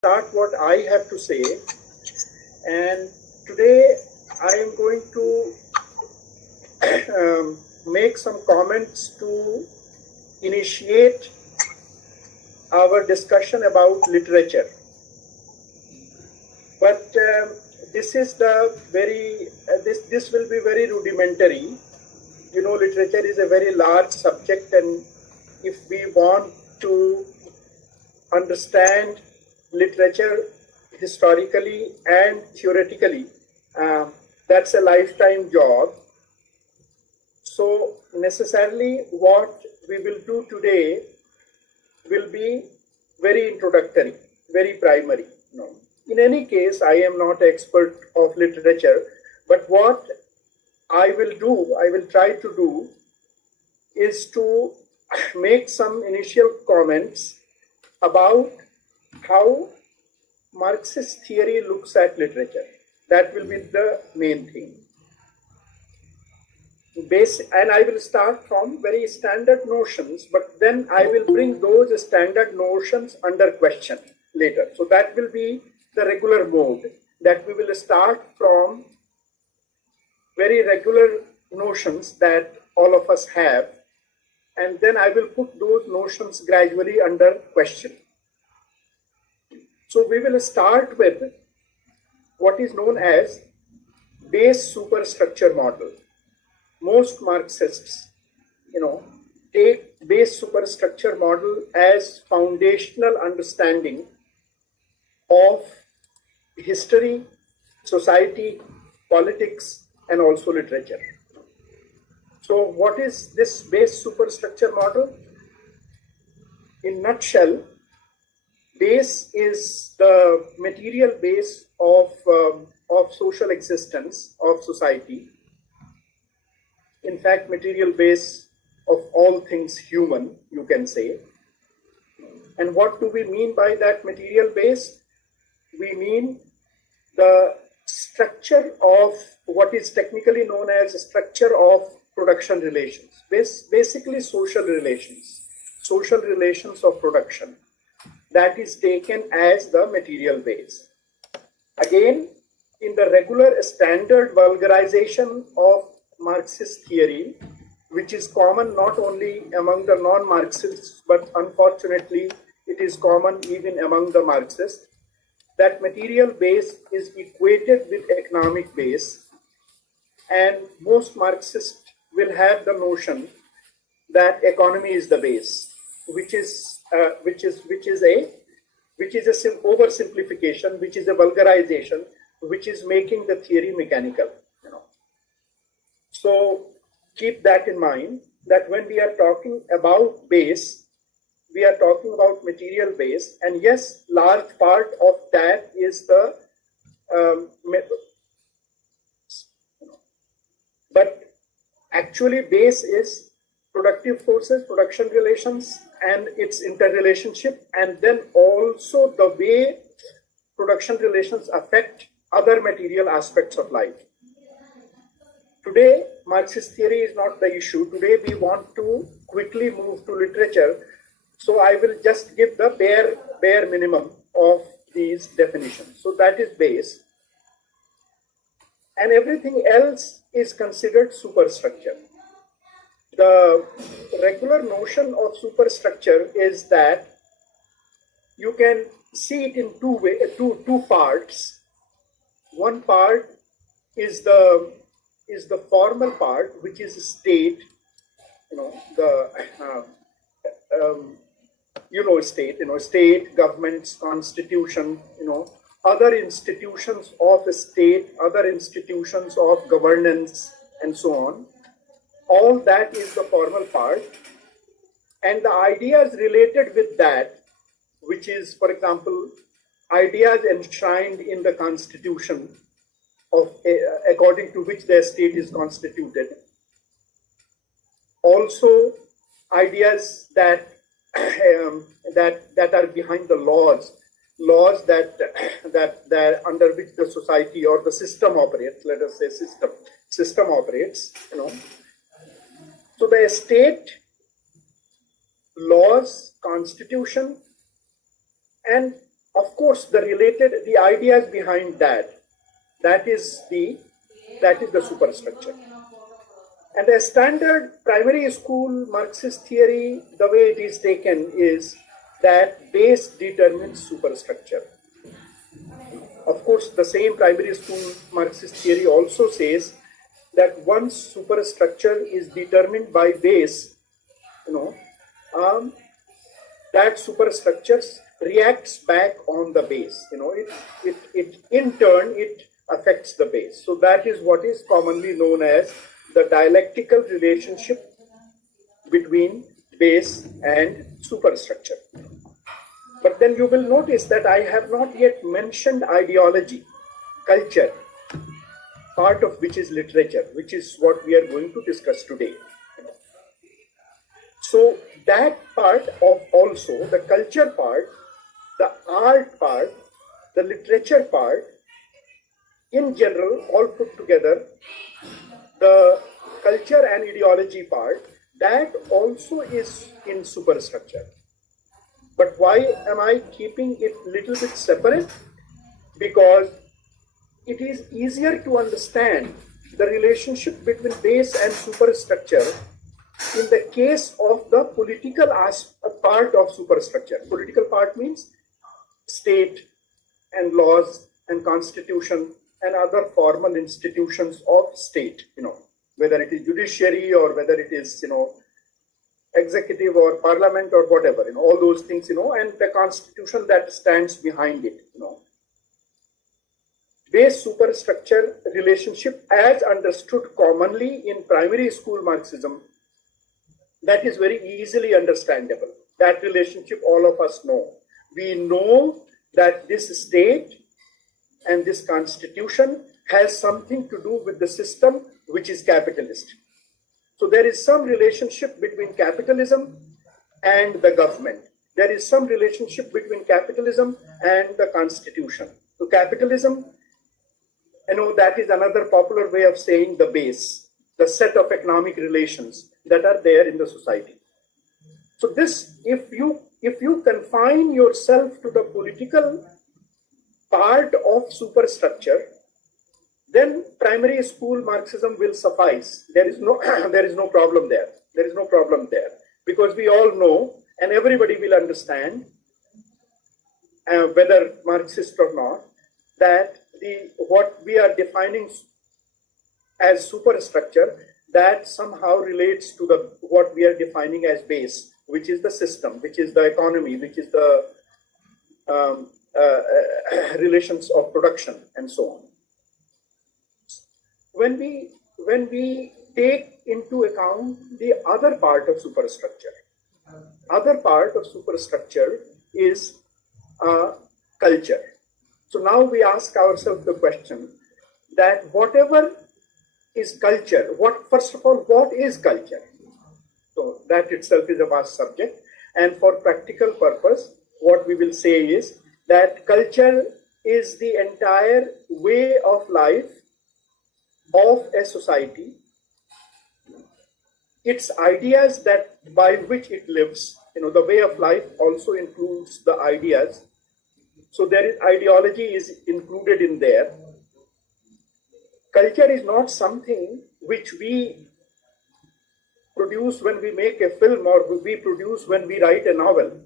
start what I have to say. And today I am going to make some comments to initiate our discussion about literature. But this is the very, this will be very rudimentary. You know, literature is a very large subject, and if we want to understand literature historically and theoretically, that's a lifetime job. So necessarily what we will do today will be very introductory, very primary. In any case, I am not expert of literature, but what I will try to do is to make some initial comments about how Marxist theory looks at literature. That will be the main thing. And I will start from very standard notions, but then I will bring those standard notions under question later. So that will be the regular mode, that we will start from very regular notions that all of us have, and then I will put those notions gradually under question. So we will start with what is known as base superstructure model. Most Marxists, take base superstructure model as foundational understanding of history, society, politics, and also literature. So what is this base superstructure model? In nutshell, base is the material base of social existence of society. In fact, material base of all things human, you can say. And what do we mean by that material base? We mean the structure of what is technically known as a structure of production relations. Basically social relations of production. That is taken as the material base. Again, in the regular standard vulgarization of Marxist theory, which is common not only among the non-Marxists, but unfortunately it is common even among the Marxists, that material base is equated with economic base, and most Marxists will have the notion that economy is the base, which is a oversimplification, which is a vulgarization, which is making the theory mechanical. So keep that in mind, that when we are talking about base, we are talking about material base, and yes, large part of that is the but actually base is productive forces, production relations, and its interrelationship, and then also the way production relations affect other material aspects of life. Today, Marxist theory is not the issue. Today, we want to quickly move to literature. So I will just give the bare minimum of these definitions. So that is base. And everything else is considered superstructure. The regular notion of superstructure is that you can see it in two parts. One part is the formal part, which is state, state, governments, constitution, other institutions of a state, other institutions of governance, and so on. All that is the formal part. And the ideas related with that, which is, for example, ideas enshrined in the constitution according to which their state is constituted. Also, ideas that are behind the laws that under which the society or the system operates. Let us say system operates. So the state, laws, constitution, and of course, the ideas behind that is the superstructure. And a standard primary school Marxist theory, the way it is taken is that base determines superstructure. Of course, the same primary school Marxist theory also says that once superstructure is determined by base, that superstructure reacts back on the base. It in turn it affects the base. So that is what is commonly known as the dialectical relationship between base and superstructure. But then you will notice that I have not yet mentioned ideology, culture, part of which is literature, which is what we are going to discuss today. So that part of also the culture part, the art part, the literature part, in general, all put together, the culture and ideology part, that also is in superstructure. But why am I keeping it little bit separate? Because it is easier to understand the relationship between base and superstructure in the case of the political part of superstructure. Political part means state and laws and constitution and other formal institutions of state, whether it is judiciary or whether it is, executive or parliament or whatever, all those things, and the constitution that stands behind it, Base superstructure relationship as understood commonly in primary school Marxism, that is very easily understandable. That relationship all of us know. We know that this state and this constitution has something to do with the system which is capitalist. So there is some relationship between capitalism and the government. There is some relationship between capitalism and the constitution. So capitalism, that is another popular way of saying the base, the set of economic relations that are there in the society. So this, if you confine yourself to the political part of superstructure, then primary school Marxism will suffice. There is no problem there. There is no problem there, because we all know and everybody will understand, whether Marxist or not, that what we are defining as superstructure, that somehow relates to what we are defining as base, which is the system, which is the economy, which is the relations of production and so on. When we take into account the other part of superstructure is culture. So now we ask ourselves the question that whatever is culture, first of all, what is culture? So that itself is a vast subject. And for practical purpose, what we will say is that culture is the entire way of life of a society, its ideas that by which it lives. The way of life also includes the ideas. So there is ideology is included in there. Culture is not something which we produce when we make a film or we produce when we write a novel.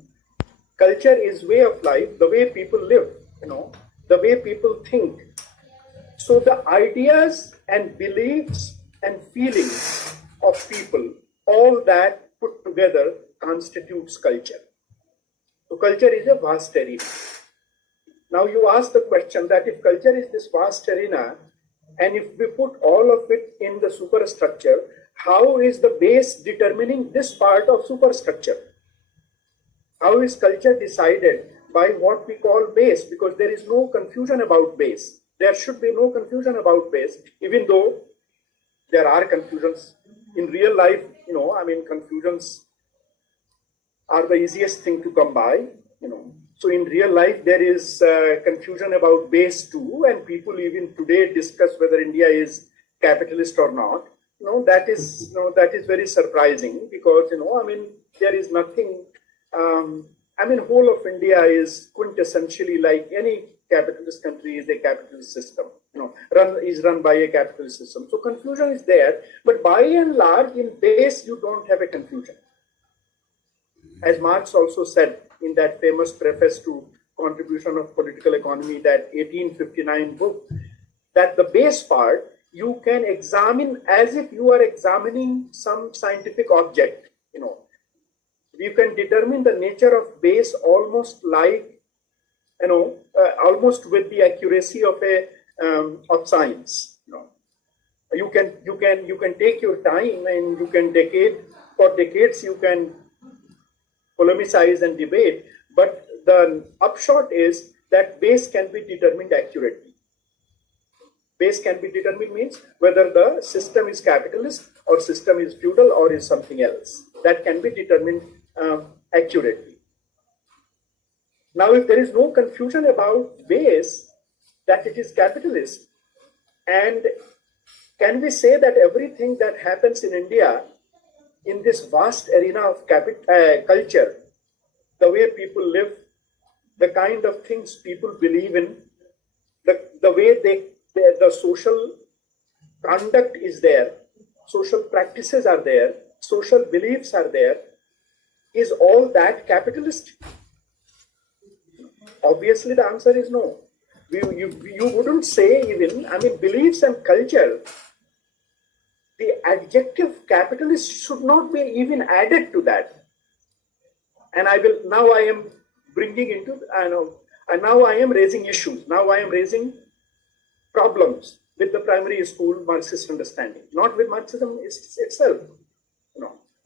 Culture is way of life, the way people live, the way people think. So the ideas and beliefs and feelings of people, all that put together constitutes culture. So culture is a vast arena. Now you ask the question that if culture is this vast arena, and if we put all of it in the superstructure, how is the base determining this part of superstructure? How is culture decided by what we call base? Because there is no confusion about base. There should be no confusion about base, even though there are confusions. In real life, confusions are the easiest thing to come by, So in real life, there is confusion about base too, and people even today discuss whether India is capitalist or not. That is very surprising, because there is nothing I mean, whole of India is quintessentially like any capitalist country is a capitalist system. Run by a capitalist system. So confusion is there, but by and large, in base, you don't have a confusion. As Marx also said in that famous preface to Contribution of Political Economy, that 1859 book, that the base part you can examine as if you are examining some scientific object. You can determine the nature of base almost like, almost with the accuracy of a of science. You can take your time, and you can for decades you can polemicize and debate, but the upshot is that base can be determined accurately. Base can be determined means whether the system is capitalist or system is feudal or is something else. That can be determined accurately. Now, if there is no confusion about base, that it is capitalist, and can we say that everything that happens in India, in this vast arena of culture, the way people live, the kind of things people believe in, the way the social conduct is there, social practices are there, social beliefs are there, is all that capitalist? Obviously, the answer is no. You wouldn't say even, I mean, beliefs and culture, the adjective capitalist should not be even added to that. And now I am bringing into, and now I am raising issues. Now I am raising problems with the primary school Marxist understanding, not with Marxism itself.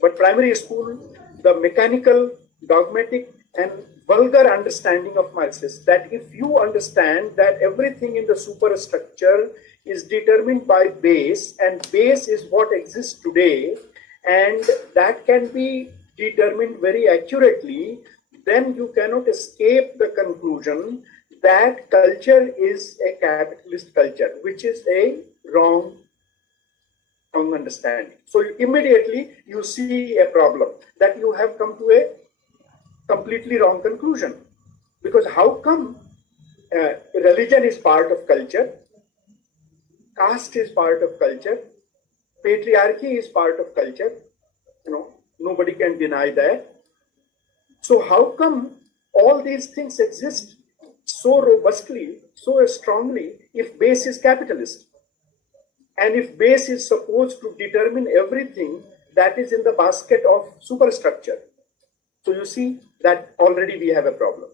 But primary school, the mechanical, dogmatic, and vulgar understanding of Marxists, that if you understand that everything in the superstructure is determined by base, and base is what exists today, and that can be determined very accurately, then you cannot escape the conclusion that culture is a capitalist culture, which is a wrong understanding. So immediately you see a problem, that you have come to a completely wrong conclusion. Because how come religion is part of culture, caste is part of culture, patriarchy is part of culture? Nobody can deny that. So how come all these things exist so robustly, so strongly, if base is capitalist? And if base is supposed to determine everything that is in the basket of superstructure. So you see that already we have a problem.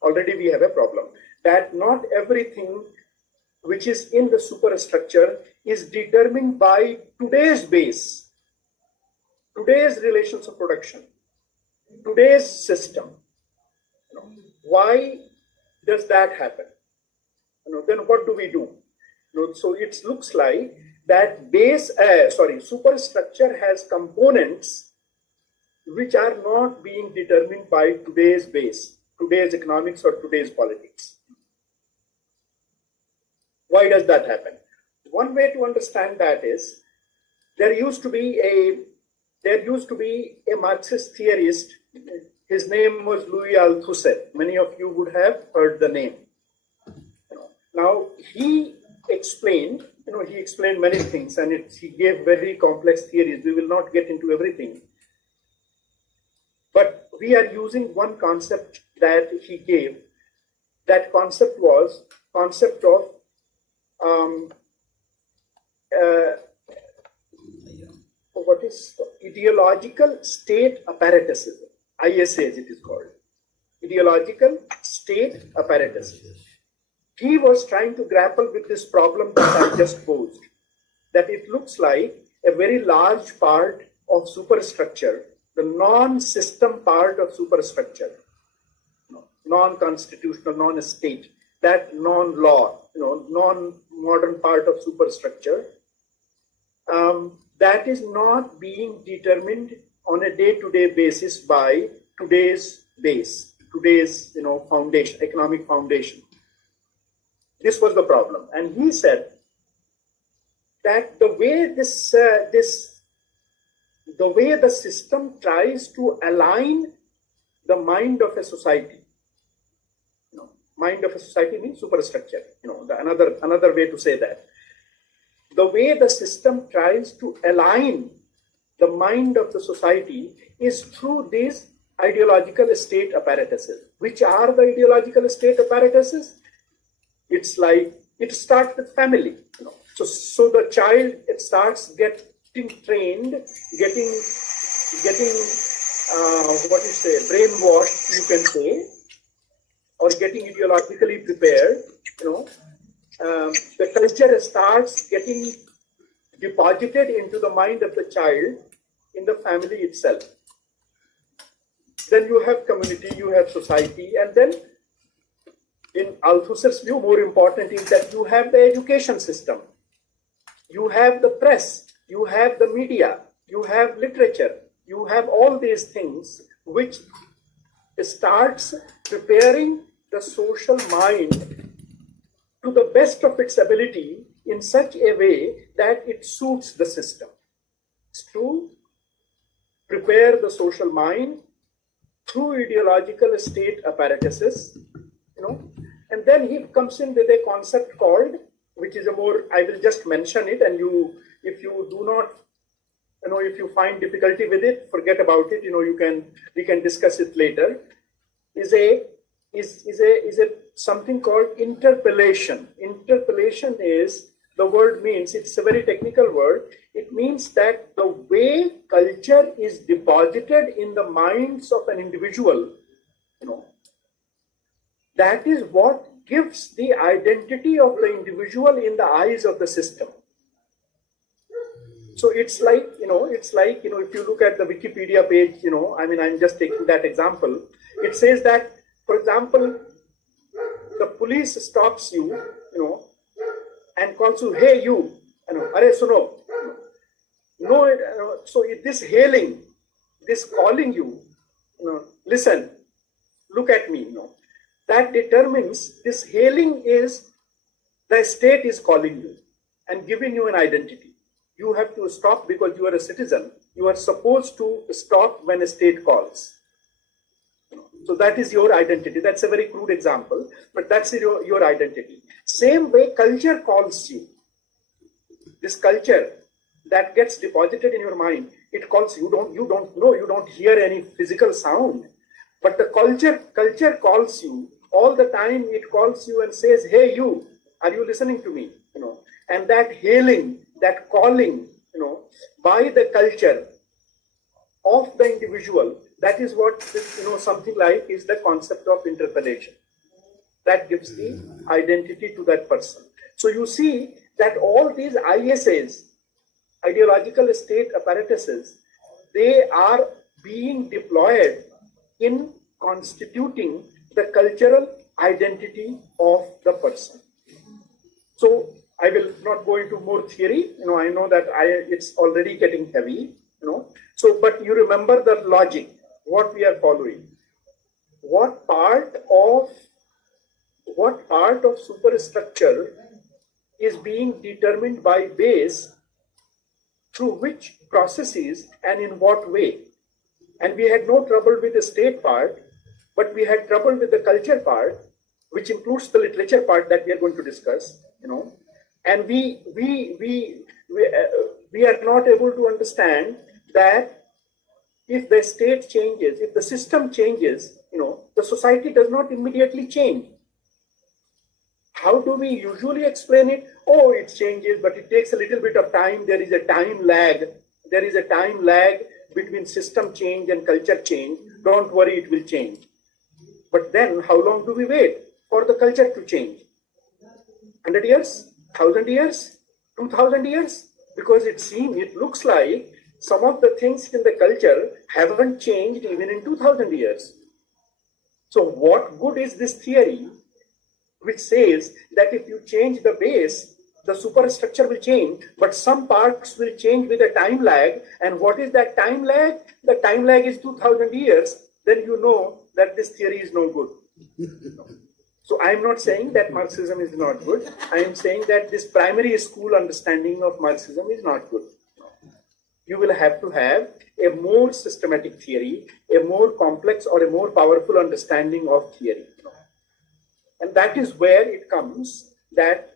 Already we have a problem. That not everything which is in the superstructure is determined by today's base, today's relations of production, today's system. Why does that happen? Then what do we do? So it looks like that superstructure has components which are not being determined by today's base, today's economics or today's politics. Why does that happen? One way to understand that is, there used to be a Marxist theorist. His name was Louis Althusser. Many of you would have heard the name. Now he explained many things, and he gave very complex theories. We will not get into everything. But we are using one concept that he gave. That concept was concept of what is ideological state apparatuses, ISA as it is called. Ideological state apparatuses. He was trying to grapple with this problem that I just posed, that it looks like a very large part of superstructure, the non-system part of superstructure, non-constitutional, non-state, that non-law, non-modern part of superstructure, that is not being determined on a day-to-day basis by today's base, today's foundation, economic foundation. This was the problem, and he said that the way the way the system tries to align the mind of a society. Mind of a society means superstructure. Another way to say that. The way the system tries to align the mind of the society is through these ideological state apparatuses. Which are the ideological state apparatuses? It's like, it starts with family. So the child, it starts getting trained, getting brainwashed, you can say, or getting ideologically prepared. The culture starts getting deposited into the mind of the child in the family itself. Then you have community, you have society, and then in Althusser's view, more important is that you have the education system, you have the press, you have the media, you have literature, you have all these things which starts preparing the social mind to the best of its ability in such a way that it suits the system. It's to prepare the social mind through ideological state apparatuses, and then he comes in with a concept called, which is a more, I will just mention it, and if you do not, if you find difficulty with it, forget about it. We can discuss it later. Is a something called interpellation. Interpellation is, the word means, it's a very technical word. It means that the way culture is deposited in the minds of an individual, that is what gives the identity of the individual in the eyes of the system. So it's like, if you look at the Wikipedia page, I'm just taking that example. It says that, for example, the police stops you, and calls you, hey, you, are suno. No, so this hailing, this calling you, listen, look at me, that determines, this hailing is, the state is calling you and giving you an identity. You have to stop because you are a citizen. You are supposed to stop when a state calls. So that is your identity. That's a very crude example, but that's your identity. Same way culture calls you. This culture that gets deposited in your mind, it calls you. You don't know, you don't hear any physical sound, but the culture calls you all the time. It calls you and says, hey, you, are you listening to me? And that hailing, that calling, by the culture of the individual, that is what, something like is the concept of interpellation. That gives the identity to that person. So you see that all these ISAs, ideological state apparatuses, they are being deployed in constituting the cultural identity of the person. So I will not go into more theory. I know that it's already getting heavy. So, but you remember the logic, what we are following. What part of superstructure is being determined by base, through which processes and in what way? And we had no trouble with the state part, but we had trouble with the culture part, which includes the literature part that we are going to discuss. And we are not able to understand that if the state changes, if the system changes, the society does not immediately change. How do we usually explain it? Oh, it changes, but it takes a little bit of time. There is a time lag. There is a time lag between system change and culture change. Don't worry, it will change. But then how long do we wait for the culture to change? 100 years? 1,000 years? 2,000 years? Because it looks like some of the things in the culture haven't changed even in 2,000 years. So what good is this theory which says that if you change the base, the superstructure will change, but some parts will change with a time lag. And what is that time lag? The time lag is 2,000 years. Then you know that this theory is no good. So I am not saying that Marxism is not good. I am saying that this primary school understanding of Marxism is not good. you will have to have a more systematic theory, a more complex or a more powerful understanding of theory. And that is where it comes that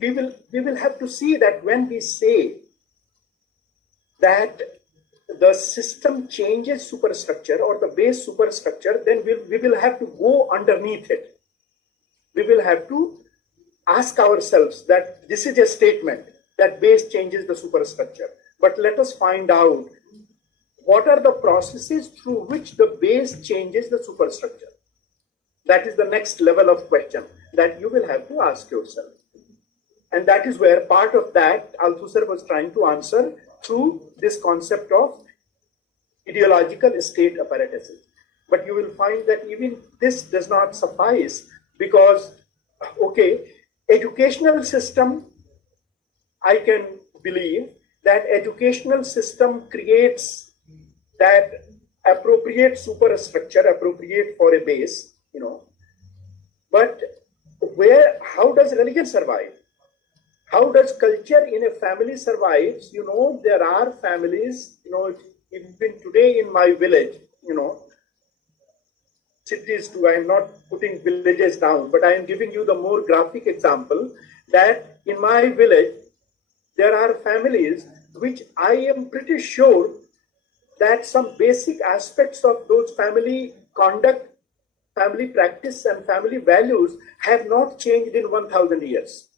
we will have to see that when we say that the system changes superstructure or the base superstructure, then we will have to go underneath it. We will have to ask ourselves that this is a statement that base changes the superstructure. But let us find out what are the processes through which the base changes the superstructure. That is the next level of question that you will have to ask yourself. And that is where part of that Althusser was trying to answer through this concept of ideological state apparatuses. But you will find that even this does not suffice because, okay, educational system, I can believe that educational system creates that appropriate superstructure, appropriate for a base, but how does religion survive? How does culture in a family survives? There are families, even today in my village, cities too, I am not putting villages down, but I am giving you the more graphic example that in my village, there are families which I am pretty sure that some basic aspects of those family conduct, family practice and family values have not changed in 1000 years.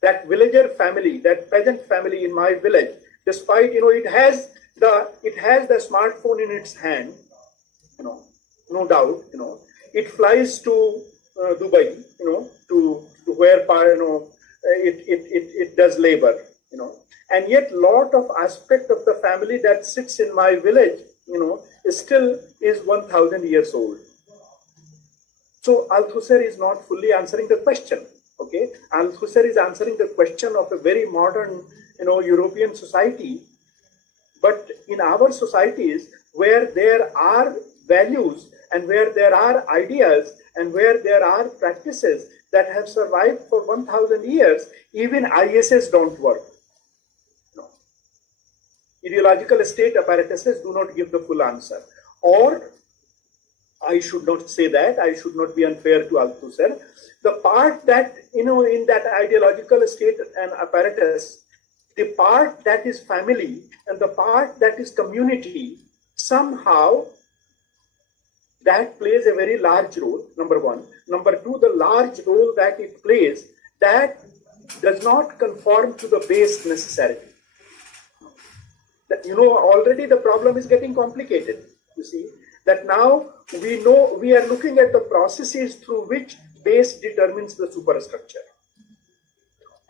That villager family, that peasant family in my village, despite it has the smartphone in its hand, no doubt, it flies to Dubai, to where it does labor, and yet lot of aspect of the family that sits in my village, still is 1000 years old. So Althusser is not fully answering the question. Okay, Althusser is answering the question of a very modern, European society. But in our societies, where there are values and where there are ideas and where there are practices that have survived for 1000 years, even ISS don't work. No. Ideological state apparatuses do not give the full answer. Or, I should not say that, I should not be unfair to Althusser. The part that, in that ideological state and apparatus, the part that is family and the part that is community, somehow that plays a very large role, number one. Number two, the large role that it plays, that does not conform to the base necessarily. That, already the problem is getting complicated, you see. That now we are looking at the processes through which base determines the superstructure.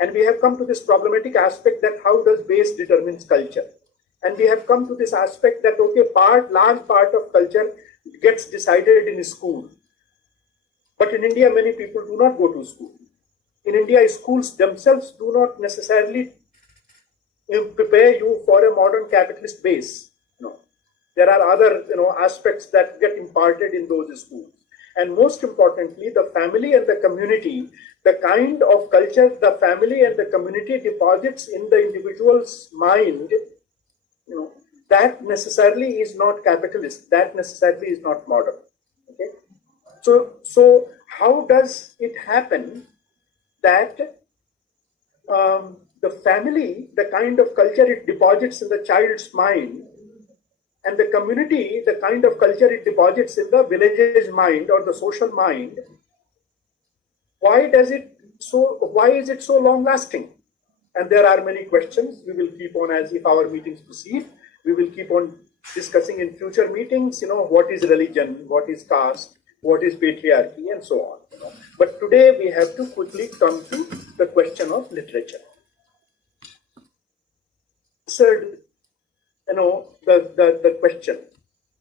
And we have come to this problematic aspect that how does base determines culture. And we have come to this aspect that, okay, large part of culture gets decided in school. But in India, many people do not go to school. In India, schools themselves do not necessarily prepare you for a modern capitalist base. There are other aspects that get imparted in those schools. And most importantly, the family and the community, the kind of culture the family and the community deposits in the individual's mind, that necessarily is not capitalist, that necessarily is not modern. Okay? So how does it happen that the family, the kind of culture it deposits in the child's mind, and the community, the kind of culture it deposits in the village's mind or the social mind, why is it so long lasting? And there are many questions. We will keep on, as if our meetings proceed, we will keep on discussing in future meetings, what is religion, what is caste, what is patriarchy, and so on. But today we have to quickly come to the question of literature. Third, the question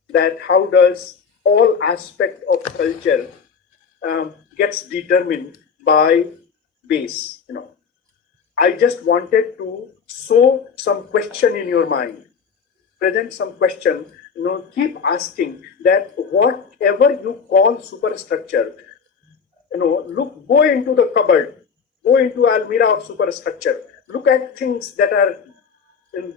that how does all aspect of culture gets determined by base. I just wanted to sow some question in your mind, present some question, keep asking that whatever you call superstructure, go into the cupboard, go into almirah of superstructure, look at things that are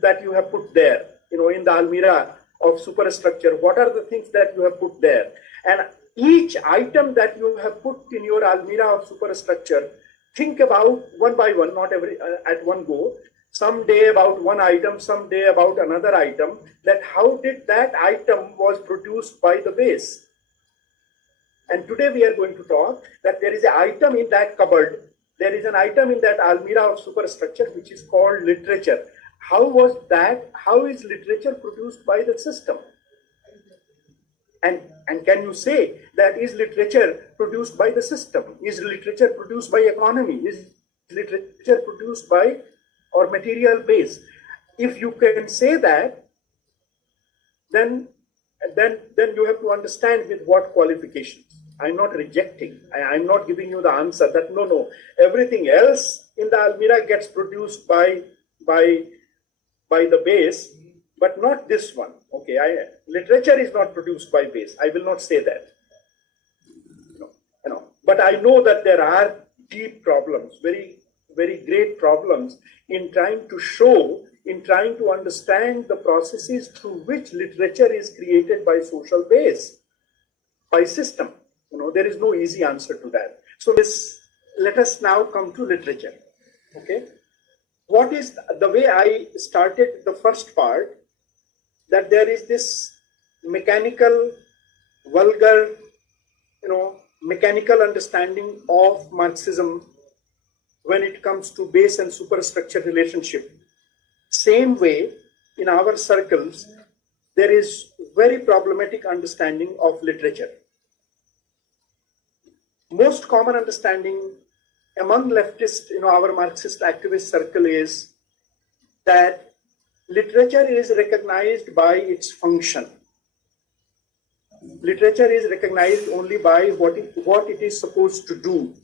that you have put there, in the almirah of superstructure. What are the things that you have put there? And each item that you have put in your almirah of superstructure, think about one by one, not every at one go. Some day about one item, some day about another item. That how did that item was produced by the base? And today we are going to talk that there is an item in that cupboard. There is an item in that almirah of superstructure which is called literature. How was that? How is literature produced by the system? And can you say that is literature produced by the system? Is literature produced by economy? Is literature produced by or material base? If you can say that, then you have to understand with what qualifications. I'm not rejecting. I'm not giving you the answer that no, everything else in the almirah gets produced by the base, but not this one. Okay, literature is not produced by base. I will not say that. But I know that there are deep problems, very, very great problems in trying to show, in trying to understand the processes through which literature is created by social base, by system. There is no easy answer to that. So let us now come to literature. Okay. What is the way I started the first part, that there is this mechanical, vulgar, mechanical understanding of Marxism when it comes to base and superstructure relationship. Same way, in our circles, there is very problematic understanding of literature. Most common understanding among leftists, our Marxist activist circle is that literature is recognized by its function. Literature is recognized only by what it is supposed to do.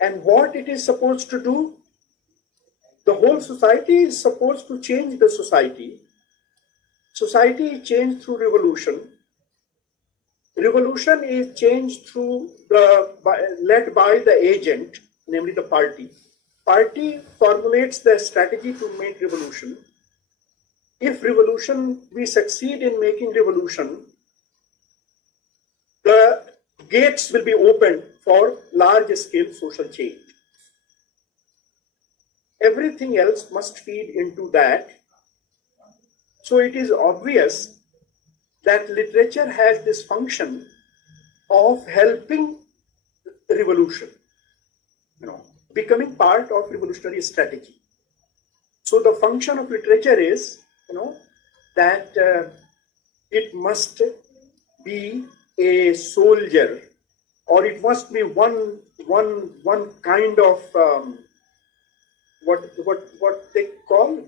And what it is supposed to do, the whole society is supposed to change the society. Society is changed through revolution. Revolution is changed through led by the agent, namely the party. Party formulates the strategy to make revolution. If we succeed in making revolution, the gates will be opened for large-scale social change. Everything else must feed into that. So it is obvious that literature has this function of helping revolution, becoming part of revolutionary strategy. So the function of literature is, that it must be a soldier, or it must be one kind of what they call,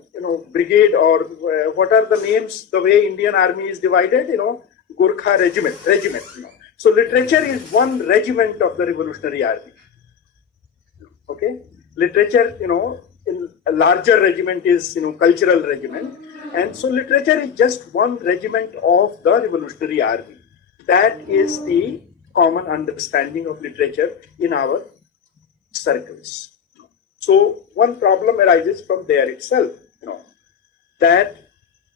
brigade, or what are the names, the way Indian army is divided, Gurkha regiment. So literature is one regiment of the revolutionary army. Okay, literature, in a larger regiment is, cultural regiment, and so literature is just one regiment of the revolutionary army. That is the common understanding of literature in our circles. So one problem arises from there itself, that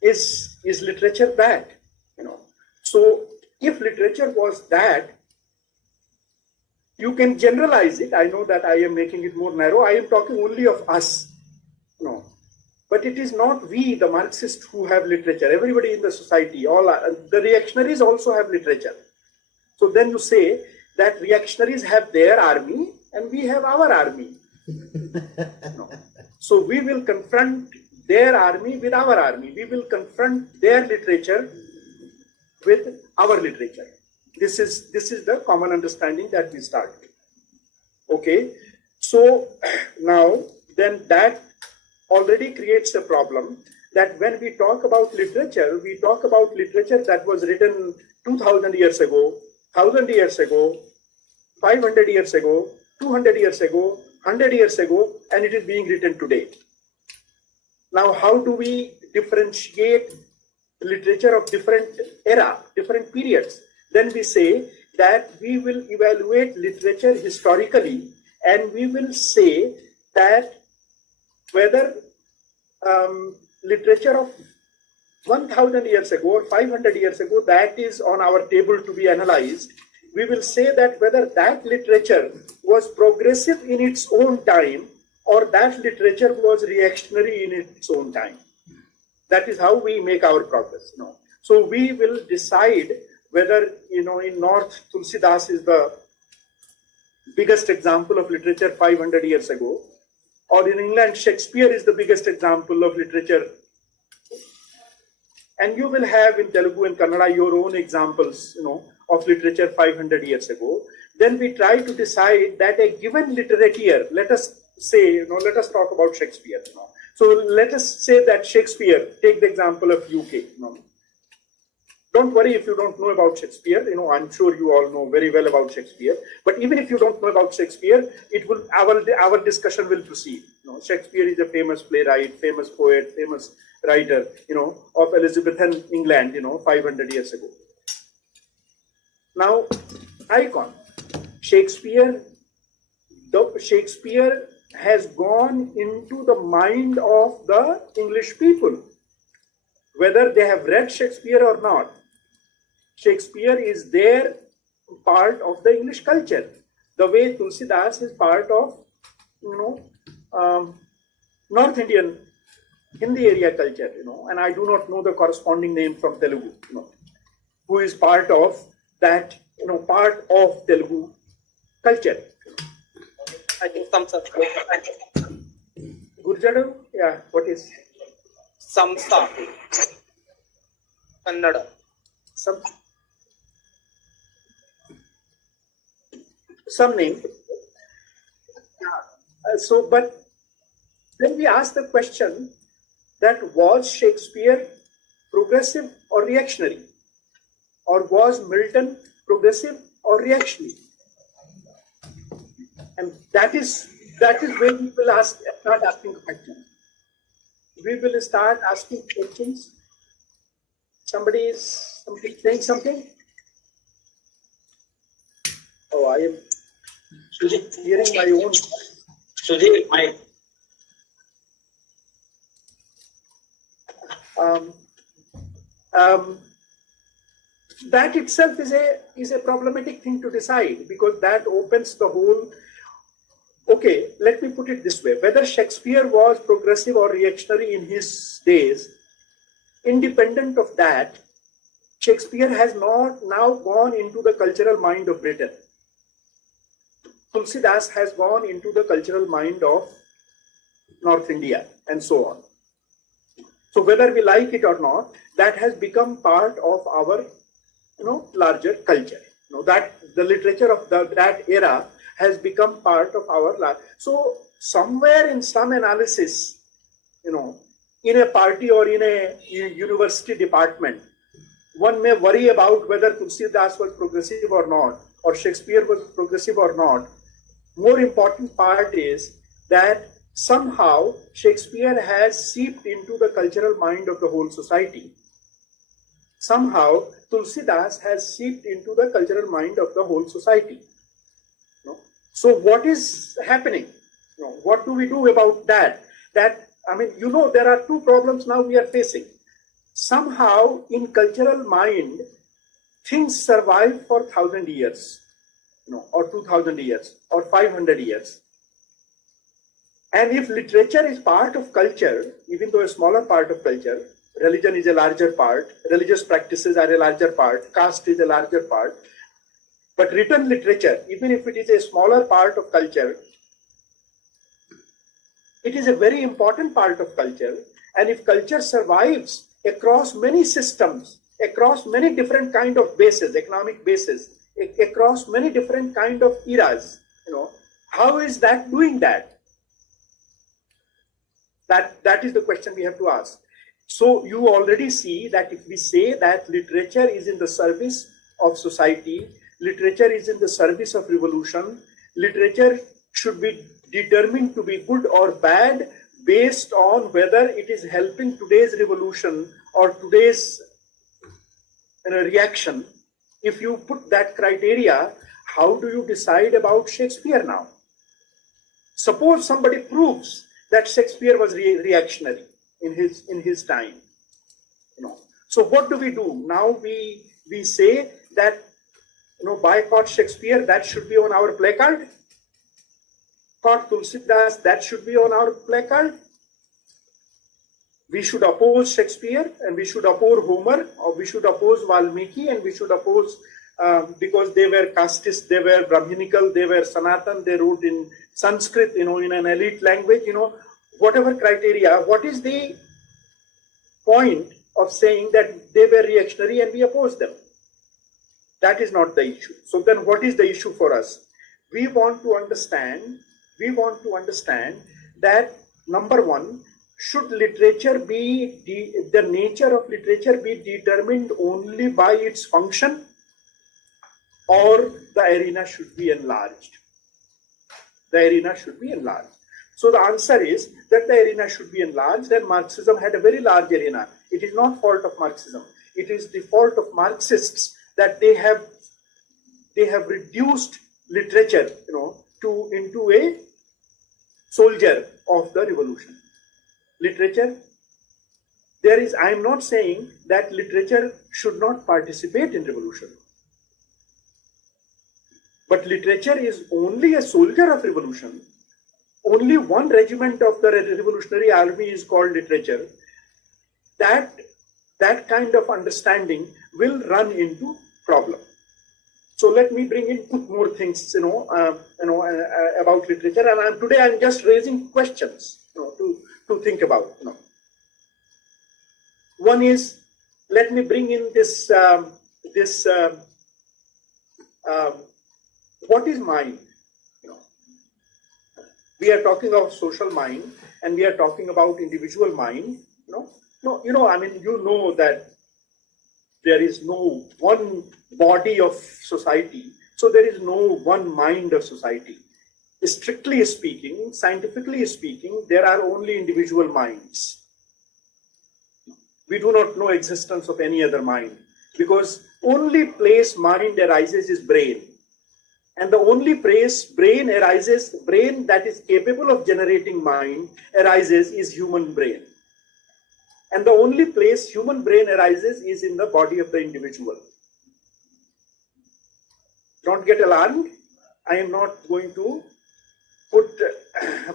is literature that, So if literature was that, you can generalize it. I know that I am making it more narrow. I am talking only of us, But it is not we, the Marxists, who have literature. Everybody in the society, the reactionaries also have literature. So then you say that reactionaries have their army and we have our army. So we will confront their army with our army. We will confront their literature with our literature. This is the common understanding that we start with. Okay, so now then that already creates a problem, that when we talk about literature, we talk about literature that was written 2000 years ago, 1000 years ago, 500 years ago, 200 years ago, 100 years ago, and it is being written today. Now, how do we differentiate literature of different era, different periods? Then we say that we will evaluate literature historically, and we will say that whether literature of 1000 years ago or 500 years ago, that is on our table to be analyzed. We will say that whether that literature was progressive in its own time or that literature was reactionary in its own time. That is how we make our progress. So we will decide whether, in North, Tulsidas is the biggest example of literature 500 years ago, or in England, Shakespeare is the biggest example of literature. And you will have in Telugu and Kannada your own examples, of literature 500 years ago. Then we try to decide that a given literature, let us say, let us talk about Shakespeare. So let us say that Shakespeare, take the example of UK. Don't worry if you don't know about Shakespeare. I'm sure you all know very well about Shakespeare. But even if you don't know about Shakespeare, it will our discussion will proceed. Shakespeare is a famous playwright, famous poet, famous writer, of Elizabethan England, 500 years ago. Now, icon. Shakespeare has gone into the mind of the English people, whether they have read Shakespeare or not. Shakespeare is their part of the English culture, the way Tulsidas is part of, North Indian Hindi area culture, and I do not know the corresponding name from Telugu, who is part of that, part of Telugu culture. I think thumbs up. Gurjadu? Yeah, what is? Samsa. Kannada. Some name. But then we ask the question that was Shakespeare progressive or reactionary? Or was Milton progressive or reactionary? And that is where we will start asking questions. We will start asking questions. Somebody is saying something? Oh, I am hearing my own. Sujit, my. That itself is a problematic thing to decide, because that opens the whole. Okay, let me put it this way: whether Shakespeare was progressive or reactionary in his days, independent of that, Shakespeare has not now gone into the cultural mind of Britain. Tulsidas has gone into the cultural mind of North India, and so on. So whether we like it or not, that has become part of our, larger culture. That the literature of that era has become part of our life. So somewhere in some analysis, in a party or in a university department, one may worry about whether Tulsidas was progressive or not, or Shakespeare was progressive or not. More important part is that somehow Shakespeare has seeped into the cultural mind of the whole society. Somehow Tulsidas has seeped into the cultural mind of the whole society. So what is happening? What do we do about that? There are two problems now we are facing. Somehow in cultural mind, things survive for 1,000 years, or 2,000 years, or 500 years. And if literature is part of culture, even though a smaller part of culture, religion is a larger part, religious practices are a larger part, caste is a larger part, but written literature, even if it is a smaller part of culture, it is a very important part of culture. And if culture survives across many systems, across many different kind of bases, economic bases, across many different kind of eras, how is that doing that? That is the question we have to ask. So you already see that if we say that literature is in the service of society, literature is in the service of revolution, literature should be determined to be good or bad based on whether it is helping today's revolution or today's reaction. If you put that criteria, how do you decide about Shakespeare now? Suppose somebody proves that Shakespeare was reactionary in his time. So what do? Now we say that boycott Shakespeare, that should be on our placard. Caught Tulsidas, that should be on our placard. We should oppose Shakespeare, and we should oppose Homer, or we should oppose Valmiki, and we should oppose because they were casteist, they were Brahminical, they were Sanatan, they wrote in Sanskrit, in an elite language, whatever criteria. What is the point of saying that they were reactionary and we oppose them? That is not the issue. So then what is the issue for us? We want to understand that, number one, should literature be, the nature of literature be determined only by its function, or the arena should be enlarged? The arena should be enlarged. So the answer is that the arena should be enlarged, and Marxism had a very large arena. It is not fault of Marxism. It is the fault of Marxists that they have reduced literature, into a soldier of the revolution. Literature, I am not saying that literature should not participate in revolution. But literature is only a soldier of revolution. Only one regiment of the revolutionary army is called literature. That kind of understanding will run into problem. So let me put more things, about literature. And today I'm just raising questions, to think about. One is, let me bring in this. What is mind? We are talking of social mind, and we are talking about individual mind. That there is no one body of society, so there is no one mind of society. Strictly speaking, scientifically speaking, there are only individual minds. We do not know existence of any other mind, because only place mind arises is brain. And the only place brain that is capable of generating mind arises is human brain. And the only place human brain arises is in the body of the individual. Don't get alarmed. I am not going to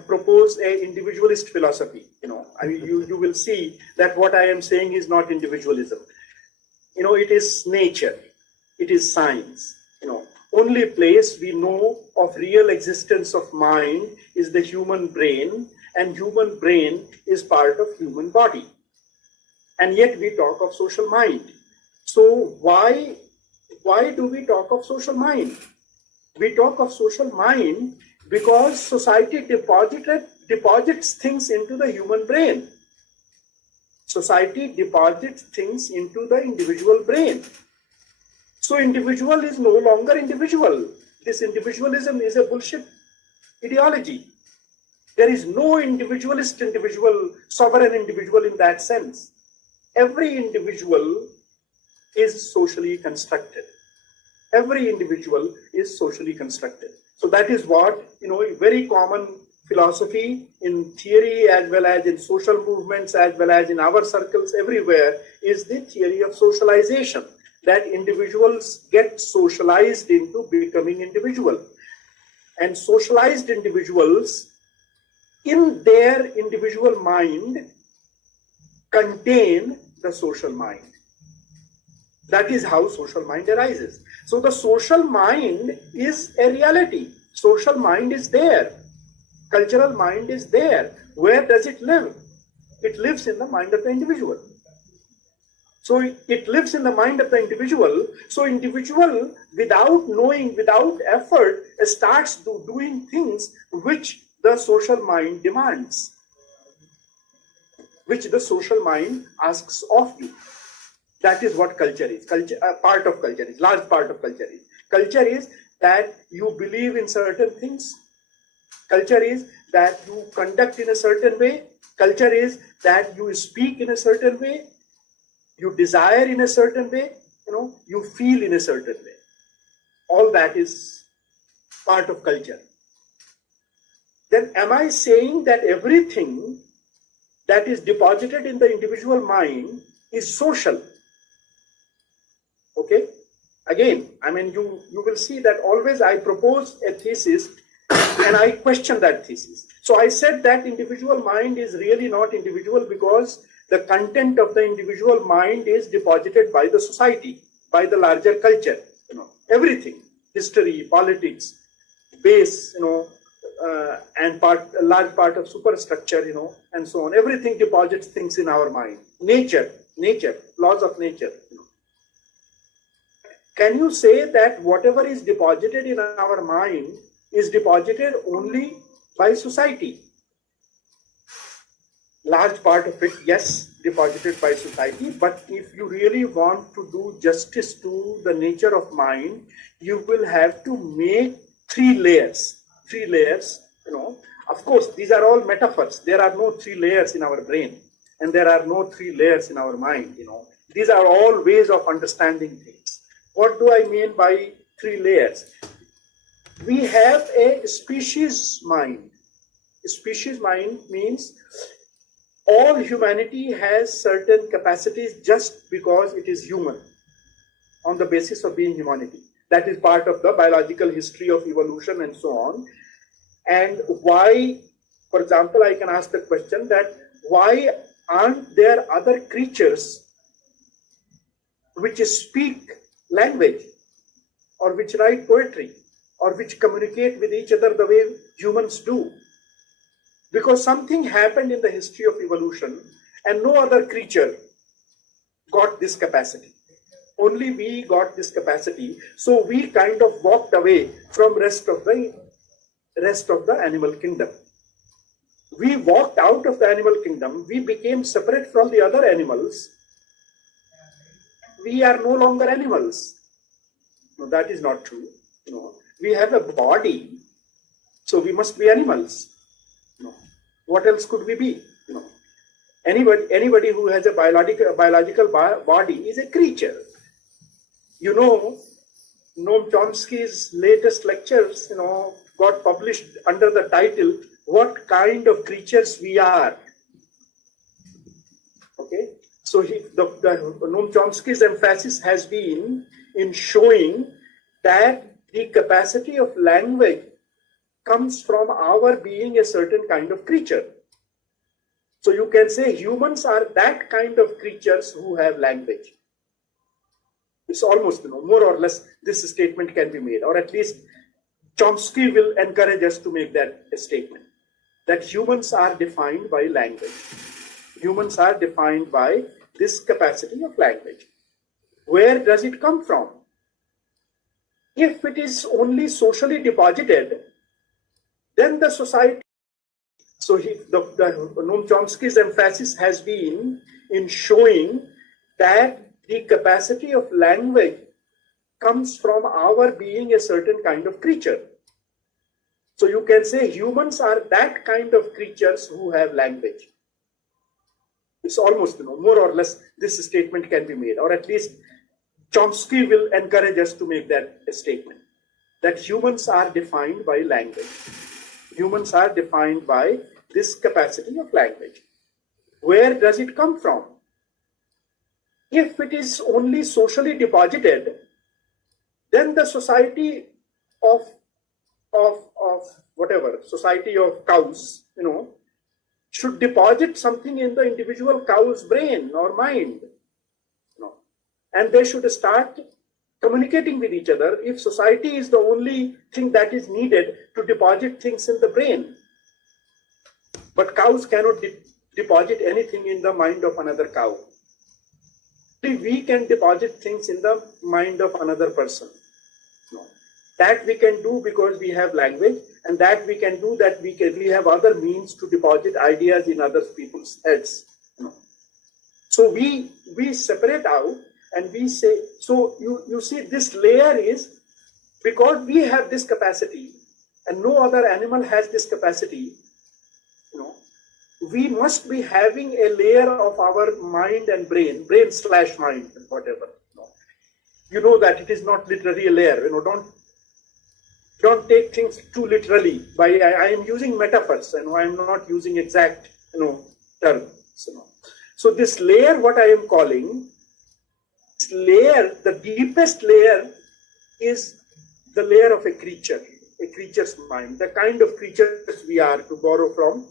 propose a individualist philosophy. You will see that what I am saying is not individualism. It is nature. It is science. Only place we know of real existence of mind is the human brain, and human brain is part of human body. And yet we talk of social mind. So why do we talk of social mind? We talk of social mind because society deposits things into the human brain. Society deposits things into the individual brain. So individual is no longer individual. This individualism is a bullshit ideology. There is no individualist individual, sovereign individual in that sense. Every individual is socially constructed. Every individual is socially constructed. So that is what, a very common philosophy in theory as well as in social movements as well as in our circles everywhere is the theory of socialization, that individuals get socialized into becoming individual. And socialized individuals in their individual mind contain the social mind. That is how social mind arises. So the social mind is a reality. Social mind is there. Cultural mind is there. Where does it live? It lives in the mind of the individual. So it lives in the mind of the individual. So individual, without knowing, without effort, starts doing things which the social mind demands, which the social mind asks of you. That is what culture is. Culture, part of culture is, large part of culture is. Culture is that you believe in certain things. Culture is that you conduct in a certain way. Culture is that you speak in a certain way. You desire in a certain way. You feel in a certain way. All that is part of culture. then am I saying that everything that is deposited in the individual mind is social? Okay? Again, I mean, you will see that always I propose a thesis and I question that thesis. So I said that individual mind is really not individual because the content of the individual mind is deposited by the society, by the larger culture, everything, history, politics, base, and a large part of superstructure, and so on. Everything deposits things in our mind. Nature, laws of nature. Can you say that whatever is deposited in our mind is deposited only by society? Large part of it, yes, deposited by society, but if you really want to do justice to the nature of mind, you will have to make three layers. Of course, these are all metaphors. There are no three layers in our brain, and there are no three layers in our mind. These are all ways of understanding things. What do I mean by three layers? We have a species mind. Species mind means all humanity has certain capacities just because it is human, on the basis of being humanity. That is part of the biological history of evolution and so on. And why, for example, I can ask the question that why aren't there other creatures which speak language, or which write poetry, or which communicate with each other the way humans do? Because something happened in the history of evolution and no other creature got this capacity. Only we got this capacity. So we kind of walked away from rest of the animal kingdom. We walked out of the animal kingdom. We became separate from the other animals. We are no longer animals. No, that is not true. We have a body, so we must be animals. What else could we be? Anybody who has a biological body is a creature. Noam Chomsky's latest lectures, got published under the title, "What Kind of Creatures We Are." Okay, so Noam Chomsky's emphasis has been in showing that the capacity of language comes from our being a certain kind of creature. So you can say humans are that kind of creatures who have language. It's almost, more or less, this statement can be made, or at least Chomsky will encourage us to make that statement, that humans are defined by language. Humans are defined by this capacity of language. Where does it come from? If it is only socially deposited, then the society. So Noam Chomsky's emphasis has been in showing that the capacity of language comes from our being a certain kind of creature. So you can say humans are that kind of creatures who have language. It's almost, more or less, this statement can be made, or at least Chomsky will encourage us to make that statement, that humans are defined by language. Humans are defined by this capacity of language. Where does it come from? If it is only socially deposited, then the society of whatever, society of cows, should deposit something in the individual cow's brain or mind. And they should start communicating with each other if society is the only thing that is needed to deposit things in the brain. But cows cannot deposit anything in the mind of another cow. We can deposit things in the mind of another person. That we can do because we have language, and that we can do that we have other means to deposit ideas in other people's heads. So we separate out and we say, so you see this layer is because we have this capacity and no other animal has this capacity, we must be having a layer of our mind and brain / mind, whatever. You know that it is not literally a layer, don't take things too literally. I am using metaphors, and I am not using exact, terms. So this layer, what I am calling, this layer, the deepest layer is the layer of a creature's mind, the kind of creatures we are, to borrow from.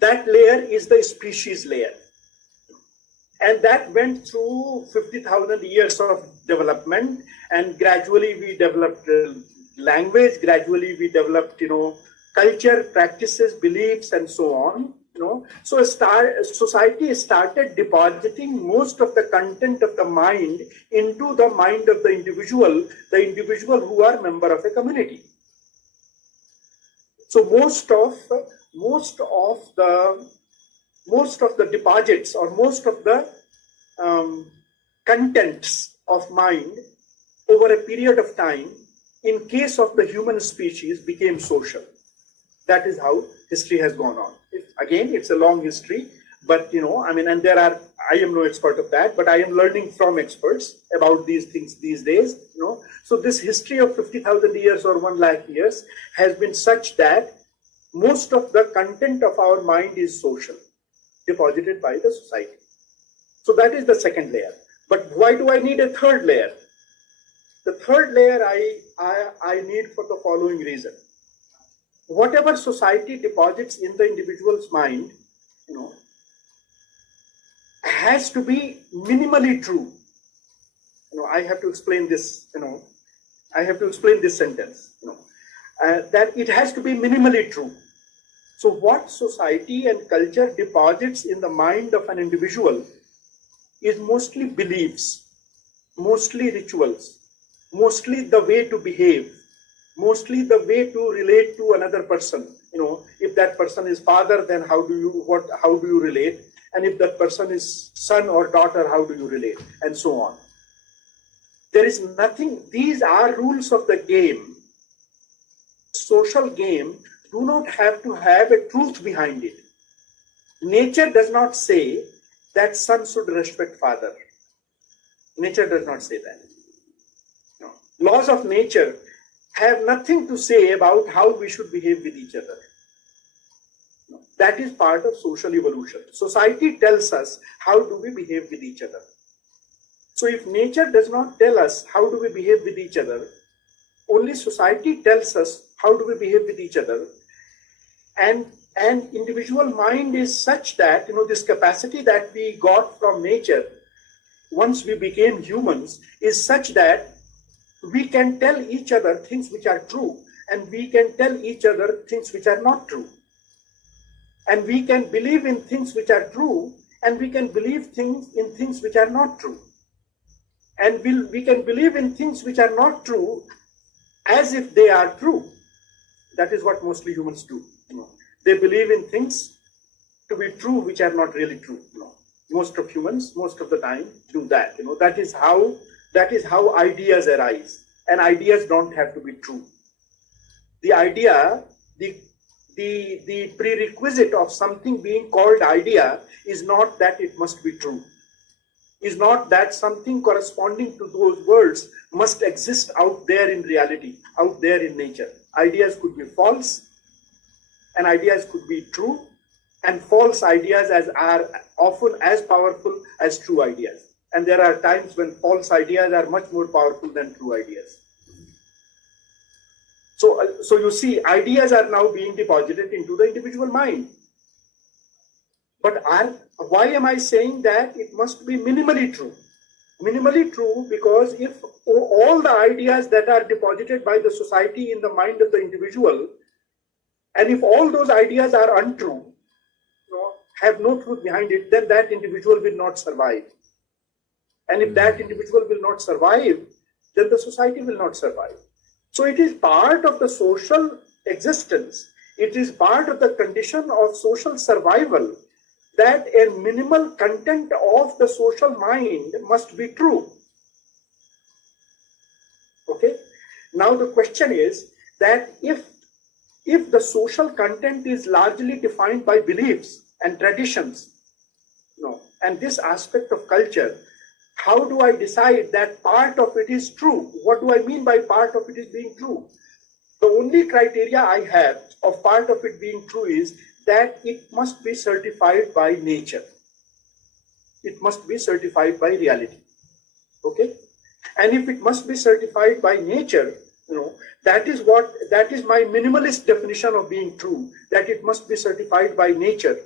That layer is the species layer. And that went through 50,000 years of development, and gradually we developed language, gradually we developed, culture, practices, beliefs, and so on. So society started depositing most of the content of the mind into the mind of the individual who are member of a community. So most of the deposits, or most of the contents of mind over a period of time, in case of the human species, became social. That is how history has gone on. Again, it's a long history, but and I am no expert of that, but I am learning from experts about these things these days. So this history of 50,000 years or 1 lakh years has been such that most of the content of our mind is social, deposited by the society. So that is the second layer. But why do I need a third layer? The third layer I need for the following reason. Whatever society deposits in the individual's mind, has to be minimally true. I have to explain this, I have to explain this sentence, that it has to be minimally true. So what society and culture deposits in the mind of an individual is mostly beliefs, mostly rituals, mostly the way to behave, mostly the way to relate to another person. If that person is father, then how do you relate? And if that person is son or daughter, how do you relate? And so on. There is nothing, these are rules of the game. Social game do not have to have a truth behind it. Nature does not say that son should respect father. Nature does not say that. No. Laws of nature have nothing to say about how we should behave with each other. No. That is part of social evolution. Society tells us how do we behave with each other. So if nature does not tell us how do we behave with each other, only society tells us how do we behave with each other. And individual mind is such that, this capacity that we got from nature once we became humans is such that we can tell each other things which are true, and we can tell each other things which are not true. And we can believe in things which are true, and we can believe in things which are not true. And we can believe in things which are not true as if they are true. That is what mostly humans do. They believe in things to be true which are not really true. Most of humans, most of the time, do that. That is how ideas arise. And ideas don't have to be true. The idea, the prerequisite of something being called idea is not that it must be true. Is not that something corresponding to those words must exist out there in reality, out there in nature. Ideas could be false, and ideas could be true, and false ideas are often as powerful as true ideas. And there are times when false ideas are much more powerful than true ideas. So you see, ideas are now being deposited into the individual mind. But why am I saying that it must be minimally true? Minimally true because if all the ideas that are deposited by the society in the mind of the individual, and if all those ideas are untrue, have no truth behind it, then that individual will not survive. And if that individual will not survive, then the society will not survive. So it is part of the social existence. It is part of the condition of social survival that a minimal content of the social mind must be true. Okay? Now the question is that if the social content is largely defined by beliefs and traditions, and this aspect of culture, how do I decide that part of it is true? What do I mean by part of it is being true? The only criteria I have of part of it being true is that it must be certified by nature. It must be certified by reality. Okay? And if it must be certified by nature, that is my minimalist definition of being true, that it must be certified by nature,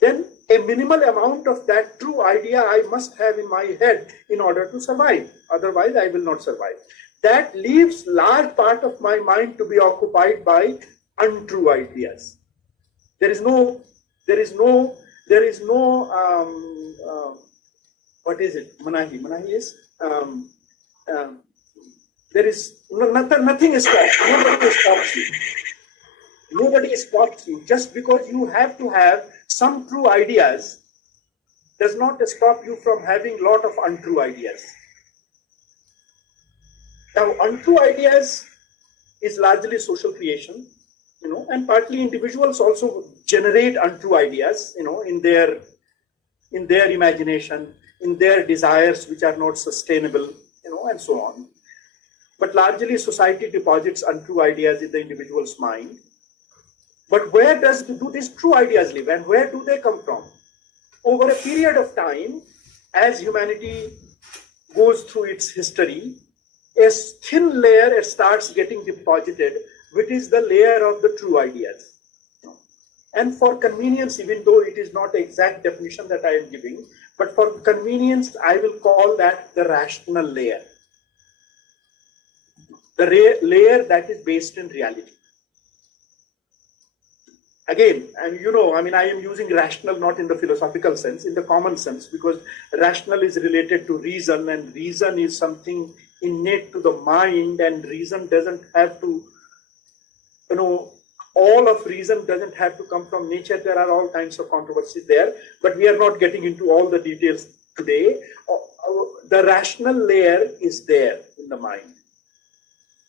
then a minimal amount of that true idea I must have in my head in order to survive. Otherwise, I will not survive. That leaves large part of my mind to be occupied by untrue ideas. There is no what is it? Manahi. Manahi is there is nothing stops. Nobody stops you. Nobody stops you. Just because you have to have some true ideas does not stop you from having a lot of untrue ideas. Now, untrue ideas is largely social creation, and partly individuals also generate untrue ideas, in their imagination, in their desires which are not sustainable, and so on. But largely society deposits untrue ideas in the individual's mind. But where do these true ideas live, and where do they come from? Over a period of time, as humanity goes through its history, a thin layer starts getting deposited, which is the layer of the true ideas. And for convenience, even though it is not the exact definition that I am giving, but for convenience, I will call that the rational layer. The layer that is based in reality. Again, and I am using rational not in the philosophical sense, in the common sense, because rational is related to reason, and reason is something innate to the mind, and reason doesn't have to, all of reason doesn't have to come from nature. There are all kinds of controversies there, but we are not getting into all the details today. The rational layer is there in the mind.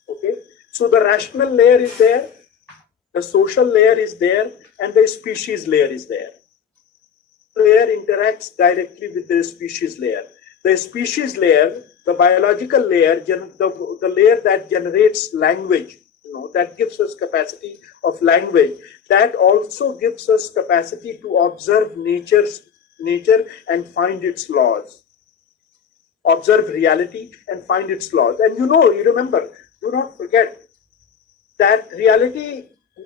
Okay, so the rational layer is there, the social layer is there, and the species layer is there. The layer interacts directly with the species layer. The species layer, the biological layer, the layer that generates language, that gives us capacity of language, that also gives us capacity to observe nature and find its laws. Observe reality and find its laws. And you remember, do not forget that reality,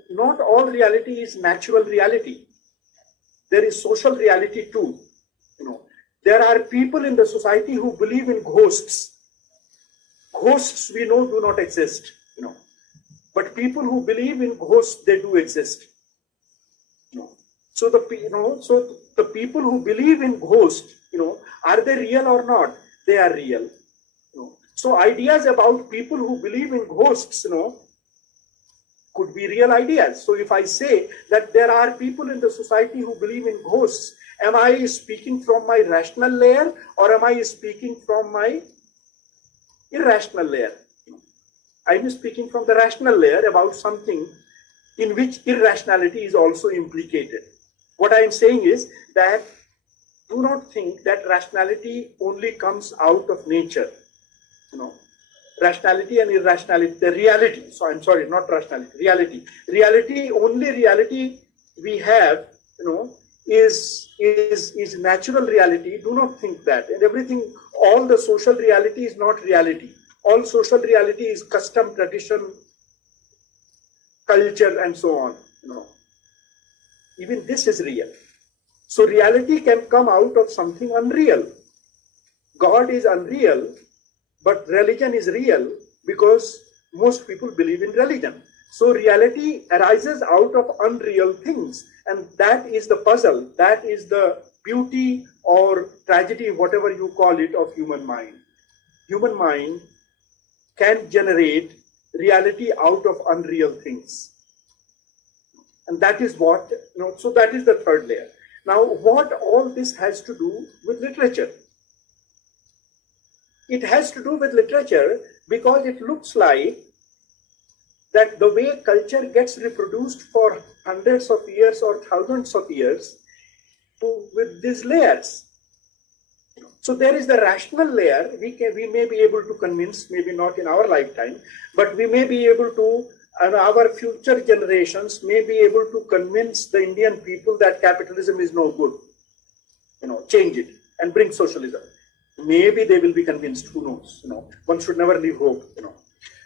not all reality is natural reality. There is social reality too. There are people in the society who believe in ghosts. Ghosts we know do not exist. But people who believe in ghosts, they do exist. So the people who believe in ghosts, are they real or not? They are real. So ideas about people who believe in ghosts, could be real ideas. So if I say that there are people in the society who believe in ghosts, am I speaking from my rational layer, or am I speaking from my irrational layer? I am speaking from the rational layer about something in which irrationality is also implicated. What I am saying is that do not think that rationality only comes out of nature. Rationality and irrationality, the reality. So I'm sorry, not rationality, reality. Only reality we have, is natural reality. Do not think that. And everything, all the social reality is not reality. All social reality is custom, tradition, culture, and so on. Even this is real. So reality can come out of something unreal. God is unreal, but religion is real because most people believe in religion. So reality arises out of unreal things, and that is the puzzle. That is the beauty or tragedy, whatever you call it, of human mind. Human mind can generate reality out of unreal things. And that is what, so that is the third layer. Now, what all this has to do with literature? It has to do with literature because it looks like that the way culture gets reproduced for hundreds of years or thousands of years with these layers. So there is the rational layer. We may be able to convince, maybe not in our lifetime, but we may be able to, and our future generations may be able to convince the Indian people that capitalism is no good. Change it and bring socialism. Maybe they will be convinced. Who knows? One should never leave hope.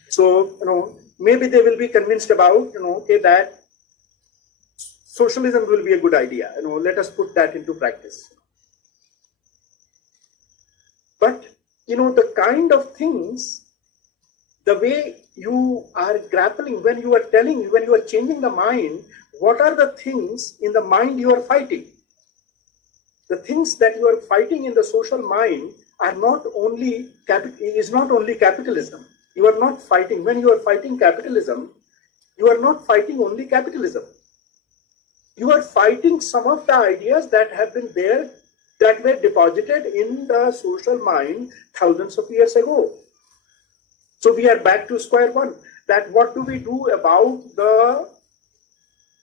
So maybe they will be convinced about okay, that socialism will be a good idea. Let us put that into practice. But the kind of things, the way you are grappling, when you are changing the mind, what are the things in the mind you are fighting? The things that you are fighting in the social mind are not only capitalism. You are not fighting, when you are fighting capitalism, you are not fighting only capitalism. You are fighting some of the ideas that have been there, that were deposited in the social mind thousands of years ago. So we are back to square one, that what do we do about the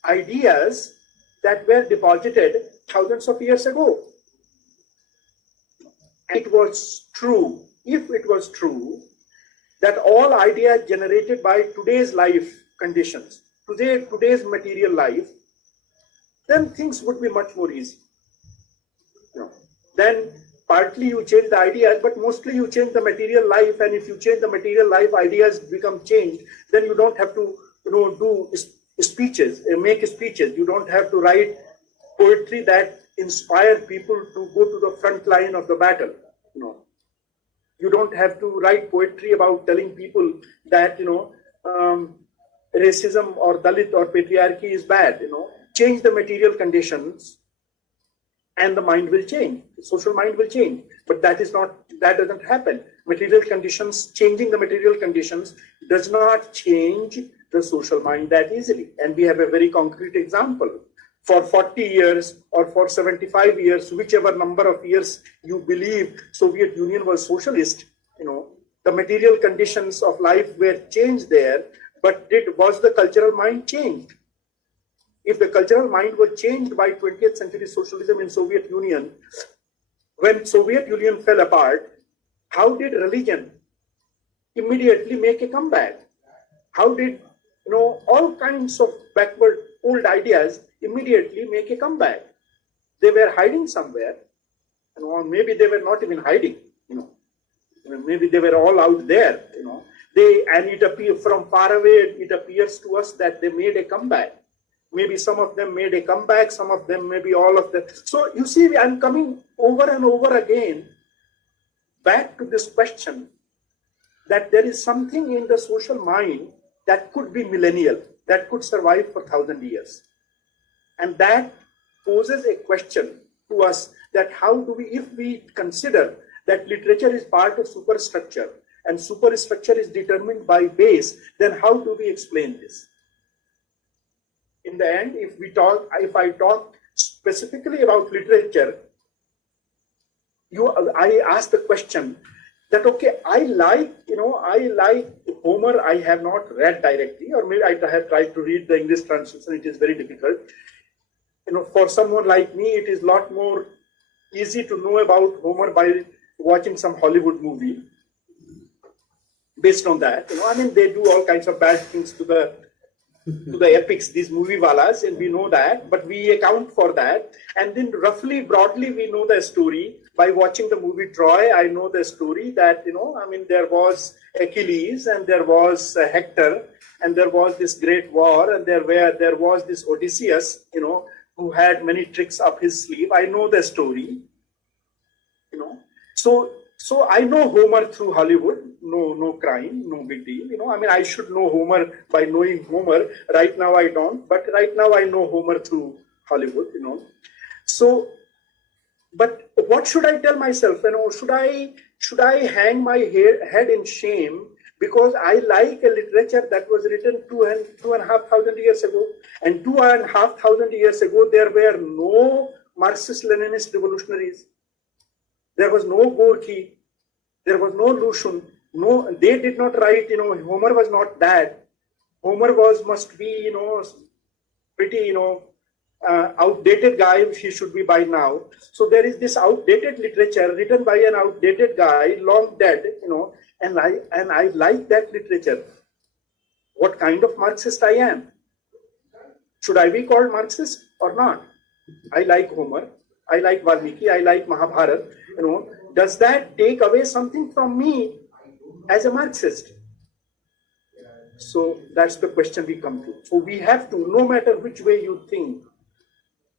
ideas that were deposited thousands of years ago? It was true, if it was true, that all ideas generated by today's life conditions, today's material life, then things would be much more easy. Then partly you change the ideas, but mostly you change the material life, and if you change the material life, ideas become changed, then you don't have to do speeches, make speeches. You don't have to write poetry that inspire people to go to the front line of the battle. You don't have to write poetry about telling people that racism or Dalit or patriarchy is bad. Change the material conditions, and the mind will change. The social mind will change. But that doesn't happen. Changing the material conditions does not change the social mind that easily. And we have a very concrete example. For 40 years or for 75 years, whichever number of years you believe Soviet Union was socialist, the material conditions of life were changed there, but was the cultural mind changed? If the cultural mind was changed by 20th century socialism in Soviet Union, when Soviet Union fell apart, how did religion immediately make a comeback? How did all kinds of backward old ideas immediately make a comeback? They were hiding somewhere, or maybe they were not even hiding. Maybe they were all out there. And it appears from far away. It appears to us that they made a comeback. Maybe some of them made a comeback, some of them, maybe all of them. So you see, I'm coming over and over again back to this question that there is something in the social mind that could be millennial, that could survive for 1,000 years. And that poses a question to us that how do we, if we consider that literature is part of superstructure and superstructure is determined by base, then how do we explain this? In the end, if I talk specifically about literature, I ask the question that, okay, I like Homer. I have not read directly, or maybe I have tried to read the English translation. It is very difficult. For someone like me, it is a lot more easy to know about Homer by watching some Hollywood movie. Based on that, they do all kinds of bad things to the epics, these movie walas, and we know that, but we account for that. And then roughly, broadly, we know the story. By watching the movie Troy, I know the story that, there was Achilles, and there was Hector, and there was this great war, and there was this Odysseus, who had many tricks up his sleeve. I know the story, So I know Homer through Hollywood. No crime, no big deal. I should know Homer by knowing Homer. Right now I don't, but right now I know Homer through Hollywood. So, but what should I tell myself? Should I hang my head in shame because I like a literature that was written 2,500 years ago, and 2,500 years ago there were no Marxist-Leninist revolutionaries. There was no Gorky, there was no Lucian, they did not write, Homer was not that. Homer must be, pretty, outdated guy he should be by now. So there is this outdated literature written by an outdated guy, long dead, and I like that literature. What kind of Marxist I am? Should I be called Marxist or not? I like Homer, I like Valmiki, I like Mahabharata. Does that take away something from me as a Marxist? So that's the question we come to. So we have to, no matter which way you think,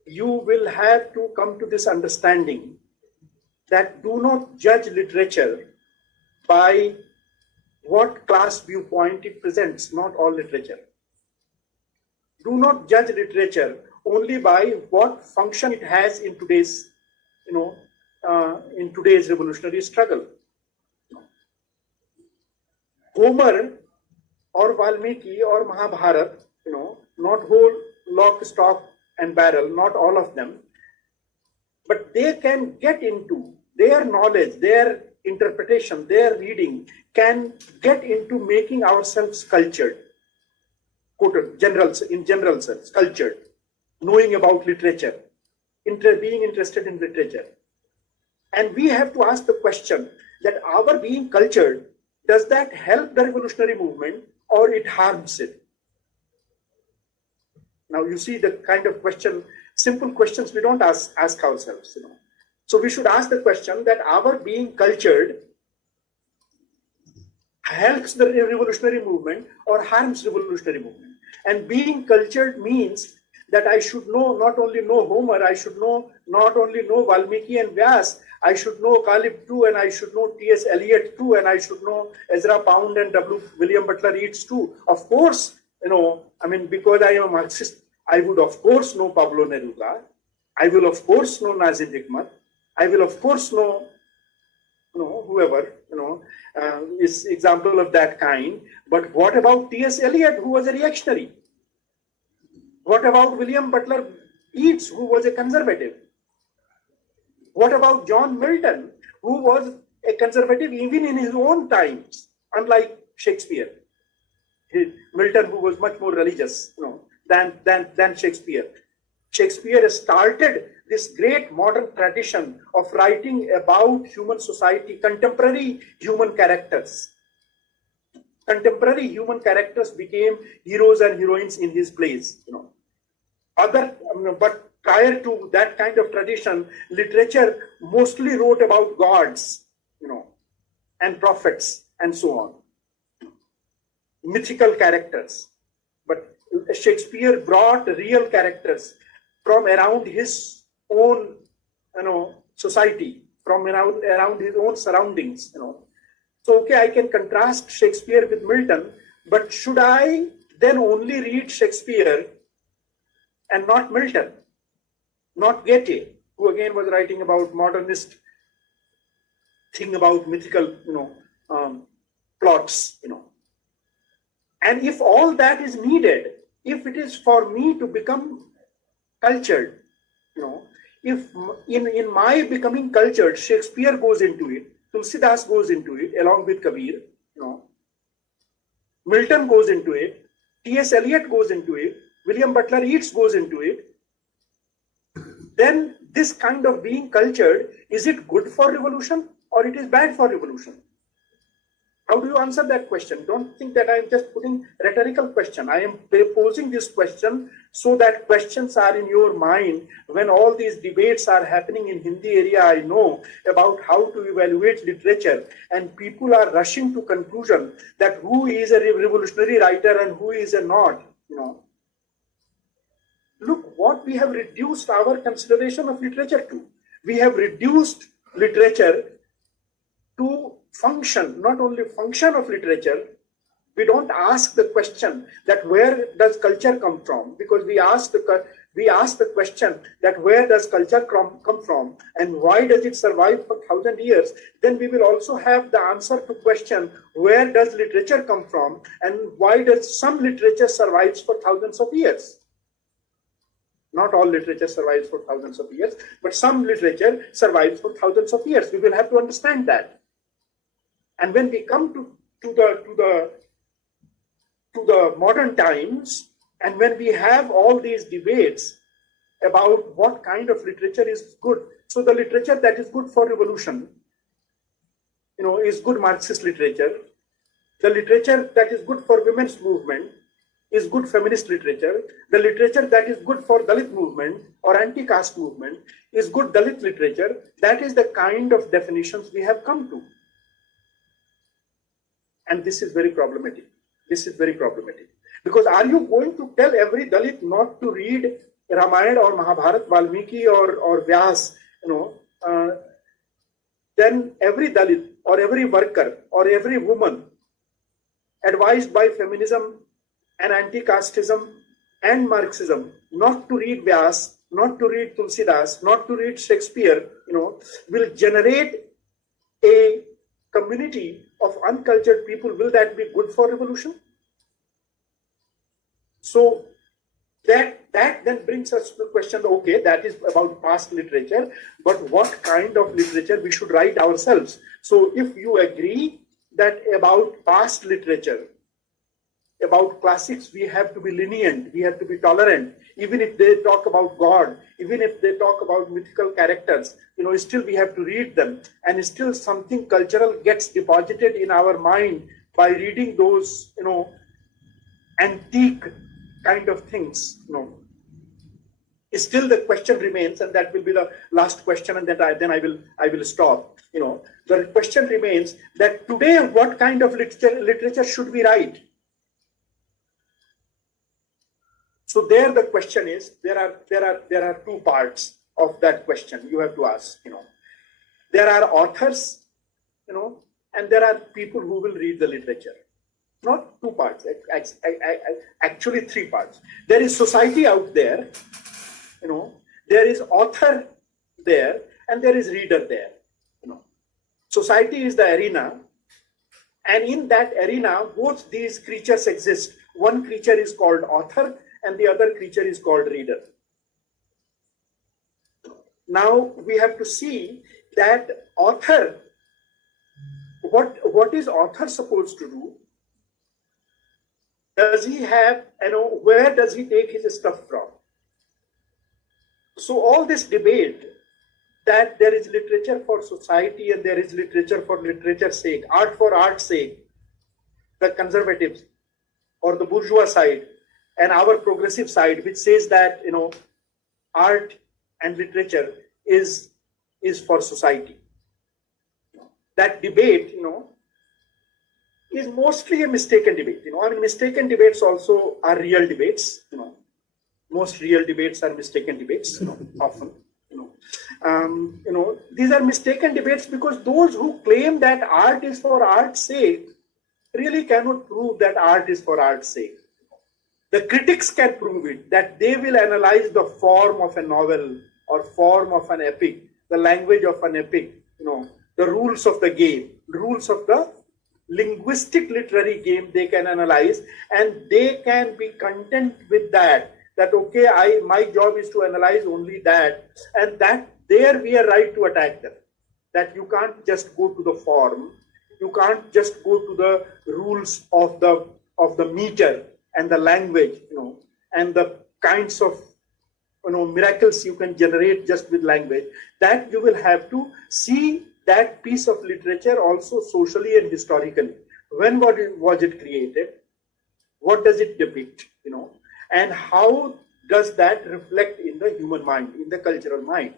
you will have to come to this understanding that do not judge literature by what class viewpoint it presents, not all literature. Do not judge literature only by what function it has in today's, in today's revolutionary struggle. Homer or Valmiki or Mahabharata, not whole lock, stock and barrel, not all of them, but they can get into their knowledge, their interpretation, their reading can get into making ourselves cultured, in general sense, cultured, knowing about literature, being interested in literature. And we have to ask the question that our being cultured, does that help the revolutionary movement or it harms it? Now you see the kind of question, simple questions we don't ask ourselves. So we should ask the question that our being cultured helps the revolutionary movement or harms revolutionary movement. And being cultured means that I should not only know Homer, I should not only know Valmiki and Vyas, I should know Caleb too, and I should know T.S. Eliot too, and I should know Ezra Pound and William Butler Yeats too. Of course, because I am a Marxist, I would of course know Pablo Neruda. I will of course know Nazim Hikmat. I will of course know, whoever, is example of that kind. But what about T.S. Eliot, who was a reactionary? What about William Butler Yeats, who was a conservative? What about John Milton, who was a conservative even in his own times, unlike Shakespeare? Milton, who was much more religious, than Shakespeare. Shakespeare started this great modern tradition of writing about human society, contemporary human characters. Contemporary human characters became heroes and heroines in his plays. But prior to that kind of tradition, literature mostly wrote about gods, and prophets and so on, mythical characters. But Shakespeare brought real characters from around his own, society, from around his own surroundings, So, okay, I can contrast Shakespeare with Milton, but should I then only read Shakespeare and not Milton, not Goethe, who again was writing about modernist thing about mythical, plots, And if all that is needed, if it is for me to become cultured, if in my becoming cultured, Shakespeare goes into it, Tulsidas goes into it along with Kabir, Milton goes into it, T.S. Eliot goes into it, William Butler Yeats goes into it, then this kind of being cultured, is it good for revolution or it is bad for revolution? How do you answer that question? Don't think that I am just putting rhetorical question. I am posing this question so that questions are in your mind when all these debates are happening in Hindi area. I know about how to evaluate literature, and people are rushing to conclusion that who is a revolutionary writer and who is a not. Look what we have reduced our consideration of literature to. We have reduced literature to function, not only function of literature. We don't ask the question that where does culture come from, because we ask the question that where does culture come from and why does it survive for 1,000 years. Then we will also have the answer to question where does literature come from and why does some literature survives for thousands of years. Not all literature survives for thousands of years, but some literature survives for thousands of years. We will have to understand that. And when we come to the modern times, and when we have all these debates, about what kind of literature is good. So the literature that is good for revolution, is good Marxist literature. The literature that is good for women's movement is good feminist literature. The literature that is good for Dalit movement or anti-caste movement is good Dalit literature. That is the kind of definitions we have come to. And this is very problematic. This is very problematic. Because are you going to tell every Dalit not to read Ramayana or Mahabharata, Valmiki or Vyas, then every Dalit or every worker or every woman advised by feminism and anti-casteism and Marxism not to read Vyas, not to read Tulsidas, not to read Shakespeare, will generate a community of uncultured people. Will that be good for revolution? So that then brings us to the question, okay, that is about past literature, but what kind of literature we should write ourselves? So if you agree that about past literature, about classics, we have to be lenient, we have to be tolerant, even if they talk about God, even if they talk about mythical characters, still we have to read them, and still something cultural gets deposited in our mind by reading those, antique kind of things, Still the question remains, and that will be the last question, and then I will stop. The question remains that today, what kind of literature should we write? So there the question is, there are two parts of that question you have to ask. There are authors, and there are people who will read the literature. Not two parts, actually three parts. There is society out there, there is author there, and there is reader there. Society is the arena, and in that arena, both these creatures exist. One creature is called author, and the other creature is called reader. Now we have to see that author, what is author supposed to do? Does he have, where does he take his stuff from? So all this debate that there is literature for society and there is literature for literature's sake, art for art's sake, the conservatives or the bourgeois side, and our progressive side, which says that art and literature is for society. That debate, is mostly a mistaken debate. Mistaken debates also are real debates. Most real debates are mistaken debates. Often. These are mistaken debates because those who claim that art is for art's sake really cannot prove that art is for art's sake. The critics can prove it, that they will analyze the form of a novel or form of an epic, the language of an epic, the rules of the game, rules of the linguistic literary game they can analyze, and they can be content with that okay, my job is to analyze only that, and that there we are right to attack them. That you can't just go to the form, you can't just go to the rules of the meter and the language, and the kinds of miracles you can generate just with language. That you will have to see that piece of literature also socially and historically. When was it created? What does it depict? And how does that reflect in the human mind, in the cultural mind?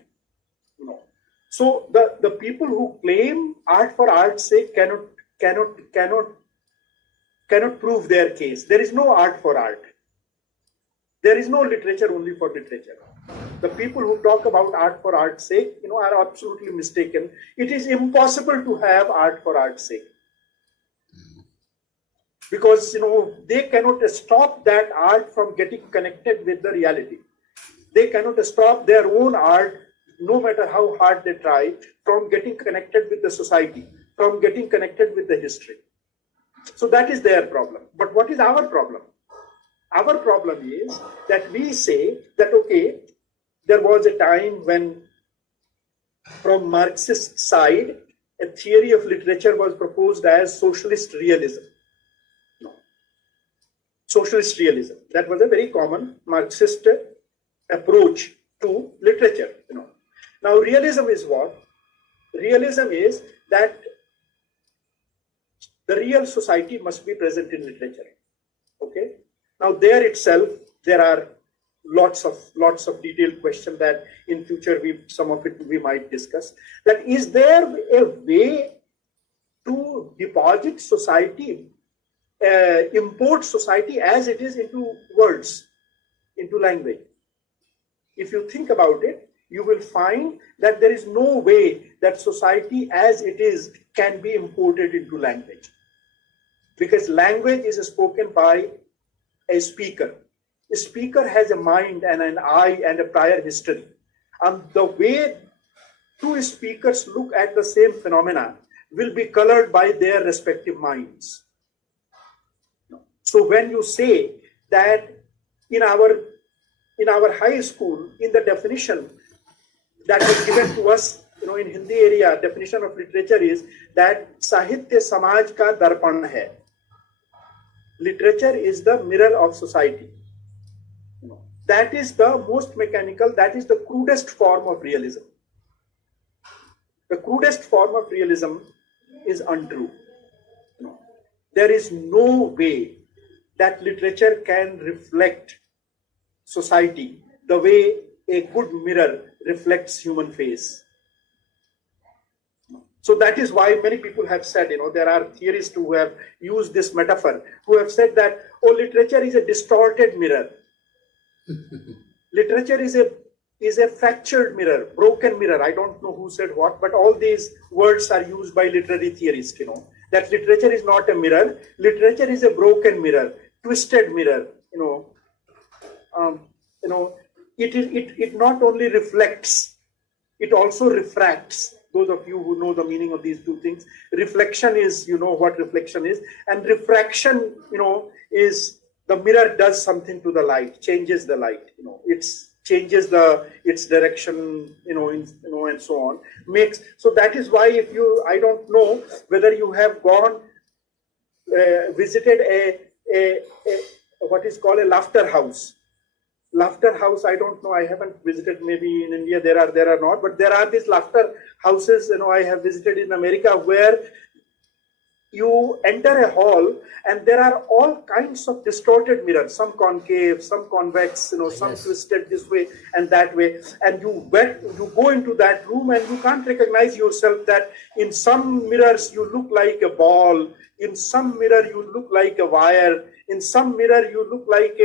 So the people who claim art for art's sake cannot prove their case. There is no art for art. There is no literature only for literature. The people who talk about art for art's sake, are absolutely mistaken. It is impossible to have art for art's sake. Because, they cannot stop that art from getting connected with the reality. They cannot stop their own art, no matter how hard they try, from getting connected with the society, from getting connected with the history. So that is their problem. But what is our problem? Our problem is that we say that, okay, there was a time when, from Marxist side, a theory of literature was proposed as socialist realism. Socialist realism. That was a very common Marxist approach to literature. Now realism is what? Realism is that the real society must be present in literature. Okay. Now there itself there are lots of detailed questions that in future some of it we might discuss. That is there a way to deposit society, import society as it is into words, into language? If you think about it, you will find that there is no way that society as it is can be imported into language, because language is spoken by a speaker. A speaker has a mind and an eye and a prior history, and the way two speakers look at the same phenomena will be colored by their respective minds. So when you say that in our high school, in the definition that was given to us, in Hindi area, definition of literature is that Sahitya Samaj ka darpan hai. Literature is the mirror of society. That is the most mechanical, that is the crudest form of realism. The crudest form of realism is untrue. There is no way that literature can reflect society the way a good mirror reflects human face. So that is why many people have said, there are theorists who have used this metaphor, who have said that, literature is a distorted mirror. Literature is a fractured mirror, broken mirror. I don't know who said what, but all these words are used by literary theorists, that literature is not a mirror. Literature is a broken mirror, twisted mirror, it not only reflects, it also refracts. Those of you who know the meaning of these two things, reflection is, what reflection is, and refraction, is the mirror does something to the light, changes the light, it changes its direction, and so on. So that is why I don't know whether you have gone, visited a what is called a laughter house. Laughter house, I don't know, I haven't visited, maybe in India there are not, but there are these laughter houses, I have visited in America, where you enter a hall and there are all kinds of distorted mirrors, some concave, some convex, some twisted this way and that way, and you go into that room and you can't recognize yourself. That in some mirrors you look like a ball, in some mirror you look like a wire, in some mirror you look like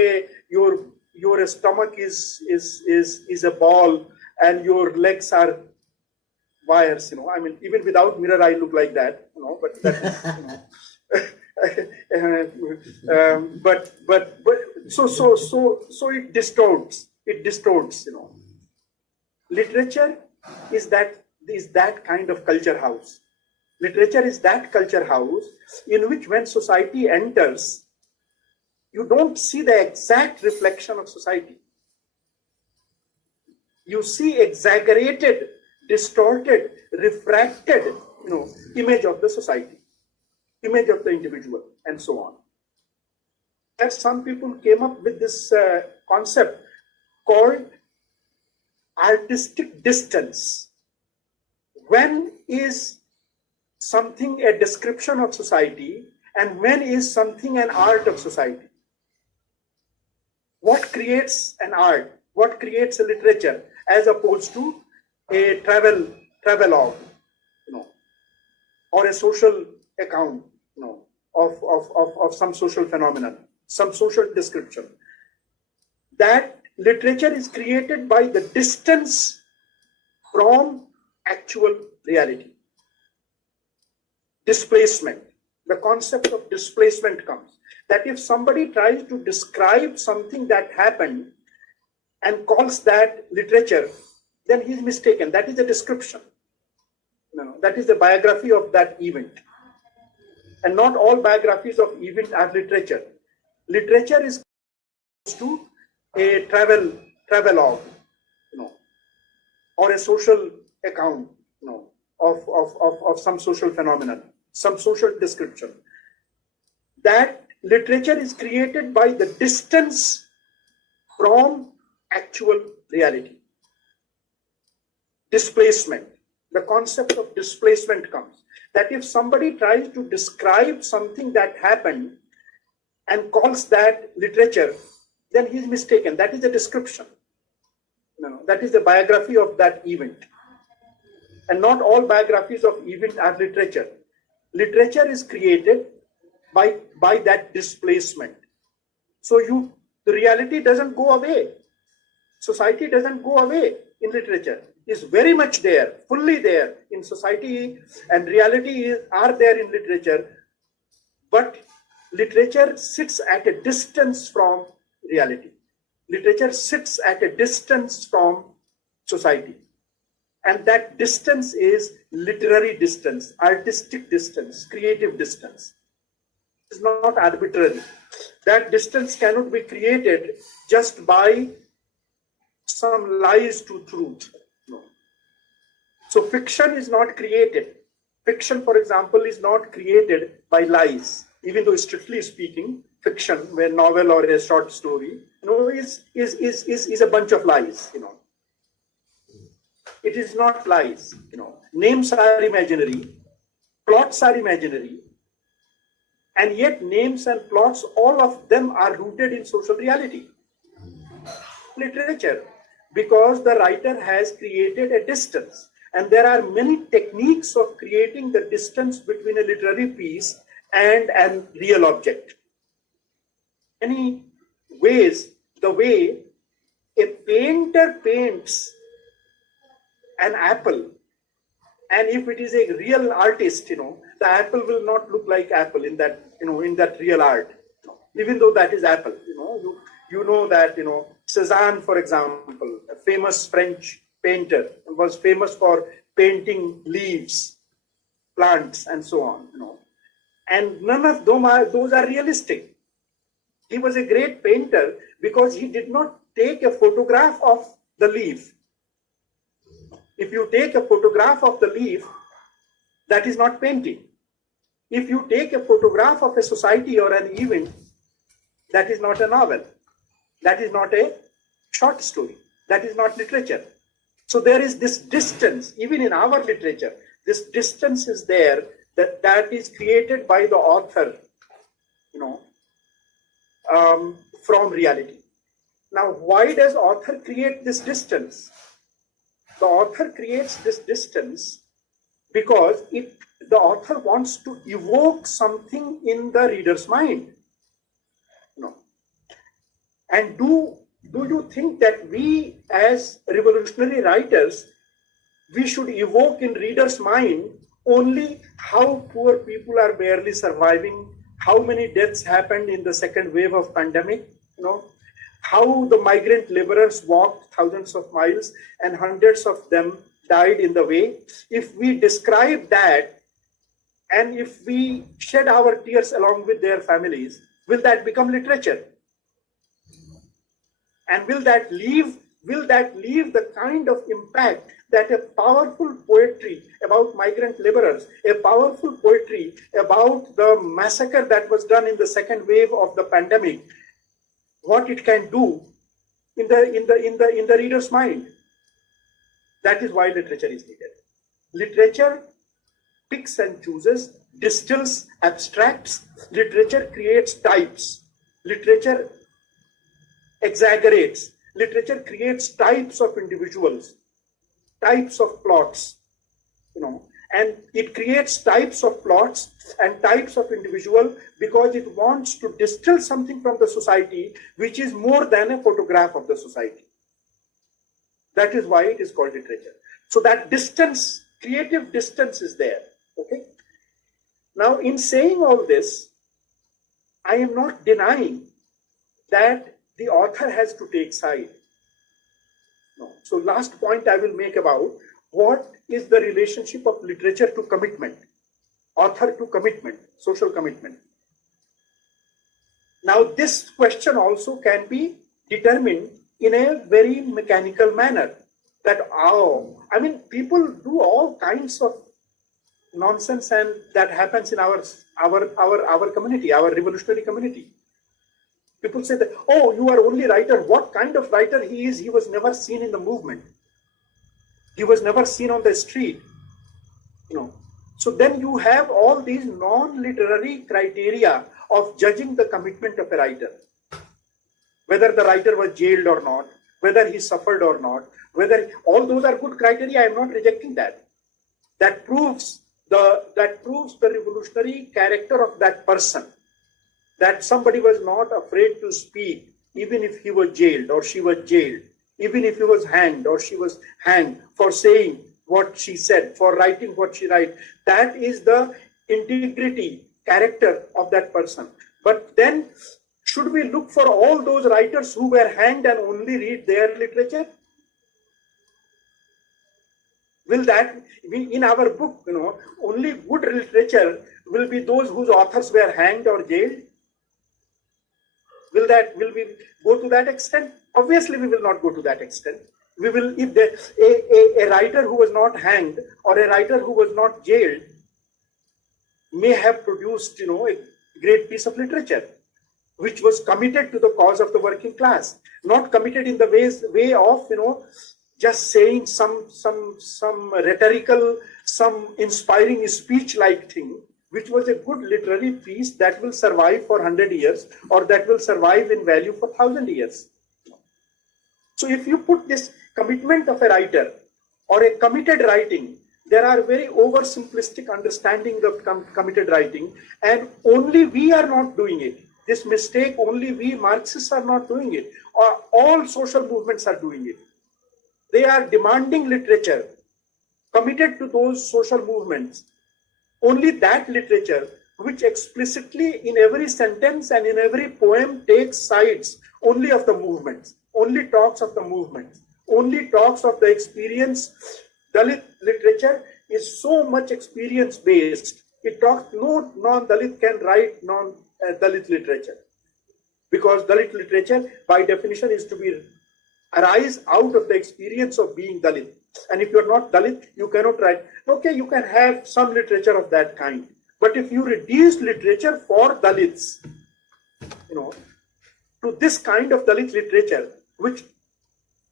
your stomach is a ball and your legs are wires. I mean, even without mirror I look like that, but that so it distorts. Literature is that kind of culture house. Literature is that culture house in which when society enters, you don't see the exact reflection of society. You see exaggerated, distorted, refracted, image of the society, image of the individual, and so on. As some people came up with this concept called artistic distance. When is something a description of society, and when is something an art of society? What creates an art? What creates a literature as opposed to a travelogue, or a social account, of some social phenomenon, some social description? That literature is created by the distance from actual reality. Displacement. The concept of displacement comes. That if somebody tries to describe something that happened and calls that literature, then he's mistaken. That is a description. That is the biography of that event. And not all biographies of event are literature. Literature is to a travelogue, or a social account, of some social phenomenon, some social description. That literature is created by the distance from actual reality. displacement. The concept of displacement comes. That if somebody tries to describe something that happened and calls that literature, then he's mistaken. That is a description. No, that is the biography of that event. And not all biographies of event are literature. Literature is created by that displacement. So the reality doesn't go away. Society doesn't go away in literature. It's very much there, fully there in society, and reality are there in literature. But literature sits at a distance from reality. Literature sits at a distance from society. And that distance is literary distance, artistic distance, creative distance. It's not arbitrary. That distance cannot be created just by some lies to truth. No. So fiction is not created. Fiction, for example, is not created by lies. Even though strictly speaking, fiction, a novel or a short story, is a bunch of lies. It is not lies. Names are imaginary, plots are imaginary, and yet names and plots, all of them are rooted in social reality. Literature, because the writer has created a distance, and there are many techniques of creating the distance between a literary piece and a real object. Many ways, the way a painter paints an apple, and if it is a real artist, the apple will not look like apple in that, in that real art, even though that is apple. You know that, Cézanne, for example, a famous French painter, was famous for painting leaves, plants, and so on. And none of those are realistic. He was a great painter because he did not take a photograph of the leaf. If you take a photograph of the leaf, that is not painting. If you take a photograph of a society or an event, that is not a novel. That is not a short story. That is not literature. So there is this distance, even in our literature, this distance is there that is created by the author, from reality. Now, why does author create this distance? The author creates this distance because the author wants to evoke something in the reader's mind. And do you think that we as revolutionary writers, we should evoke in reader's mind only how poor people are barely surviving, how many deaths happened in the second wave of pandemic, how the migrant laborers walked thousands of miles and hundreds of them died in the way? If we describe that and if we shed our tears along with their families, will that become literature? And will that leave the kind of impact that a powerful poetry about migrant laborers, a powerful poetry about the massacre that was done in the second wave of the pandemic, what it can do in the reader's mind? That is why literature is needed. Literature picks and chooses, distills, abstracts. Literature creates types. Literature exaggerates. Literature creates types of individuals, types of plots, and it creates types of plots and types of individual because it wants to distill something from the society which is more than a photograph of the society. That is why it is called literature. So that distance, creative distance is there. Okay. Now, in saying all this, I am not denying that the author has to take side. No. So last point I will make about what is the relationship of literature to commitment, author to commitment, social commitment. Now this question also can be determined in a very mechanical manner. That people do all kinds of nonsense, and that happens in our community, our revolutionary community. People say that, oh, you are only writer. What kind of writer he is? He was never seen in the movement. He was never seen on the street, you know. So then you have all these non-literary criteria of judging the commitment of a writer. Whether the writer was jailed or not, whether he suffered or not, whether all those are good criteria. I am not rejecting that. That proves the revolutionary character of that person. That somebody was not afraid to speak, even if he was jailed or she was jailed, even if he was hanged or she was hanged for saying what she said, for writing what she wrote. That is the integrity, character of that person. But then, should we look for all those writers who were hanged and only read their literature? Will that be in our book, you know, only good literature will be those whose authors were hanged or jailed? Will we go to that extent? Obviously, we will not go to that extent. We will, if a writer who was not hanged or a writer who was not jailed may have produced, you know, a great piece of literature, which was committed to the cause of the working class, not committed in the way of, you know, just saying some rhetorical, some inspiring speech-like thing, which was a good literary piece that will survive for 100 years or that will survive in value for 1,000 years. So if you put this commitment of a writer or a committed writing, there are very oversimplistic understanding of committed writing, and only we are not doing it. This mistake, only we Marxists are not doing it, or all social movements are doing it. They are demanding literature committed to those social movements. Only that literature which explicitly in every sentence and in every poem takes sides only of the movements, only talks of the movements, only talks of the experience. Dalit literature is so much experience based. It talks, no non-Dalit can write non-Dalit literature, because Dalit literature by definition is to be arise out of the experience of being Dalit. And if you're not Dalit, you cannot write. Okay, you can have some literature of that kind. But if you reduce literature for Dalits, you know, to this kind of Dalit literature, which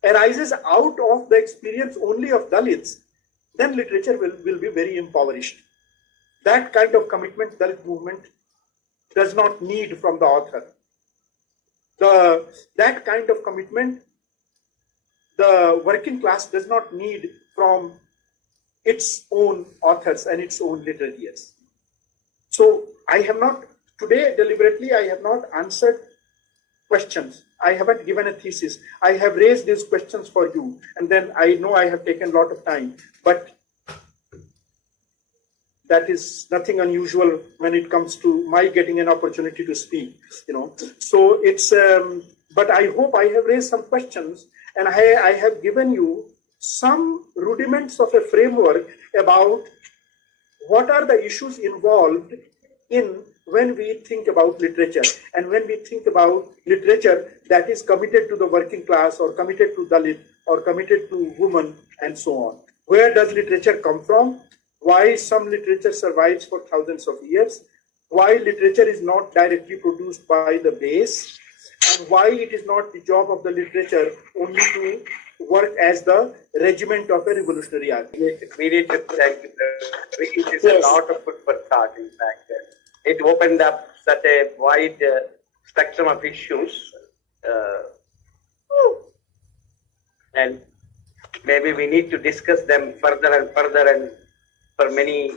arises out of the experience only of Dalits, then literature will be very impoverished. That kind of commitment Dalit movement does not need from the author. That kind of commitment the working class does not need from its own authors and its own literatians. So I have not, today deliberately, I have not answered questions. I haven't given a thesis. I have raised these questions for you. And then I know I have taken a lot of time, but that is nothing unusual when it comes to my getting an opportunity to speak, you know. So it's, but I hope I have raised some questions, and I have given you some rudiments of a framework about what are the issues involved in when we think about literature, and when we think about literature that is committed to the working class or committed to Dalit or committed to women and so on. Where does literature come from? Why some literature survives for thousands of years? Why literature is not directly produced by the base? And why it is not the job of the literature only to work as the regiment of a revolutionary army? We need to thank it is a lot of food for thought, in fact. It opened up such a wide spectrum of issues. And maybe we need to discuss them further and further and for many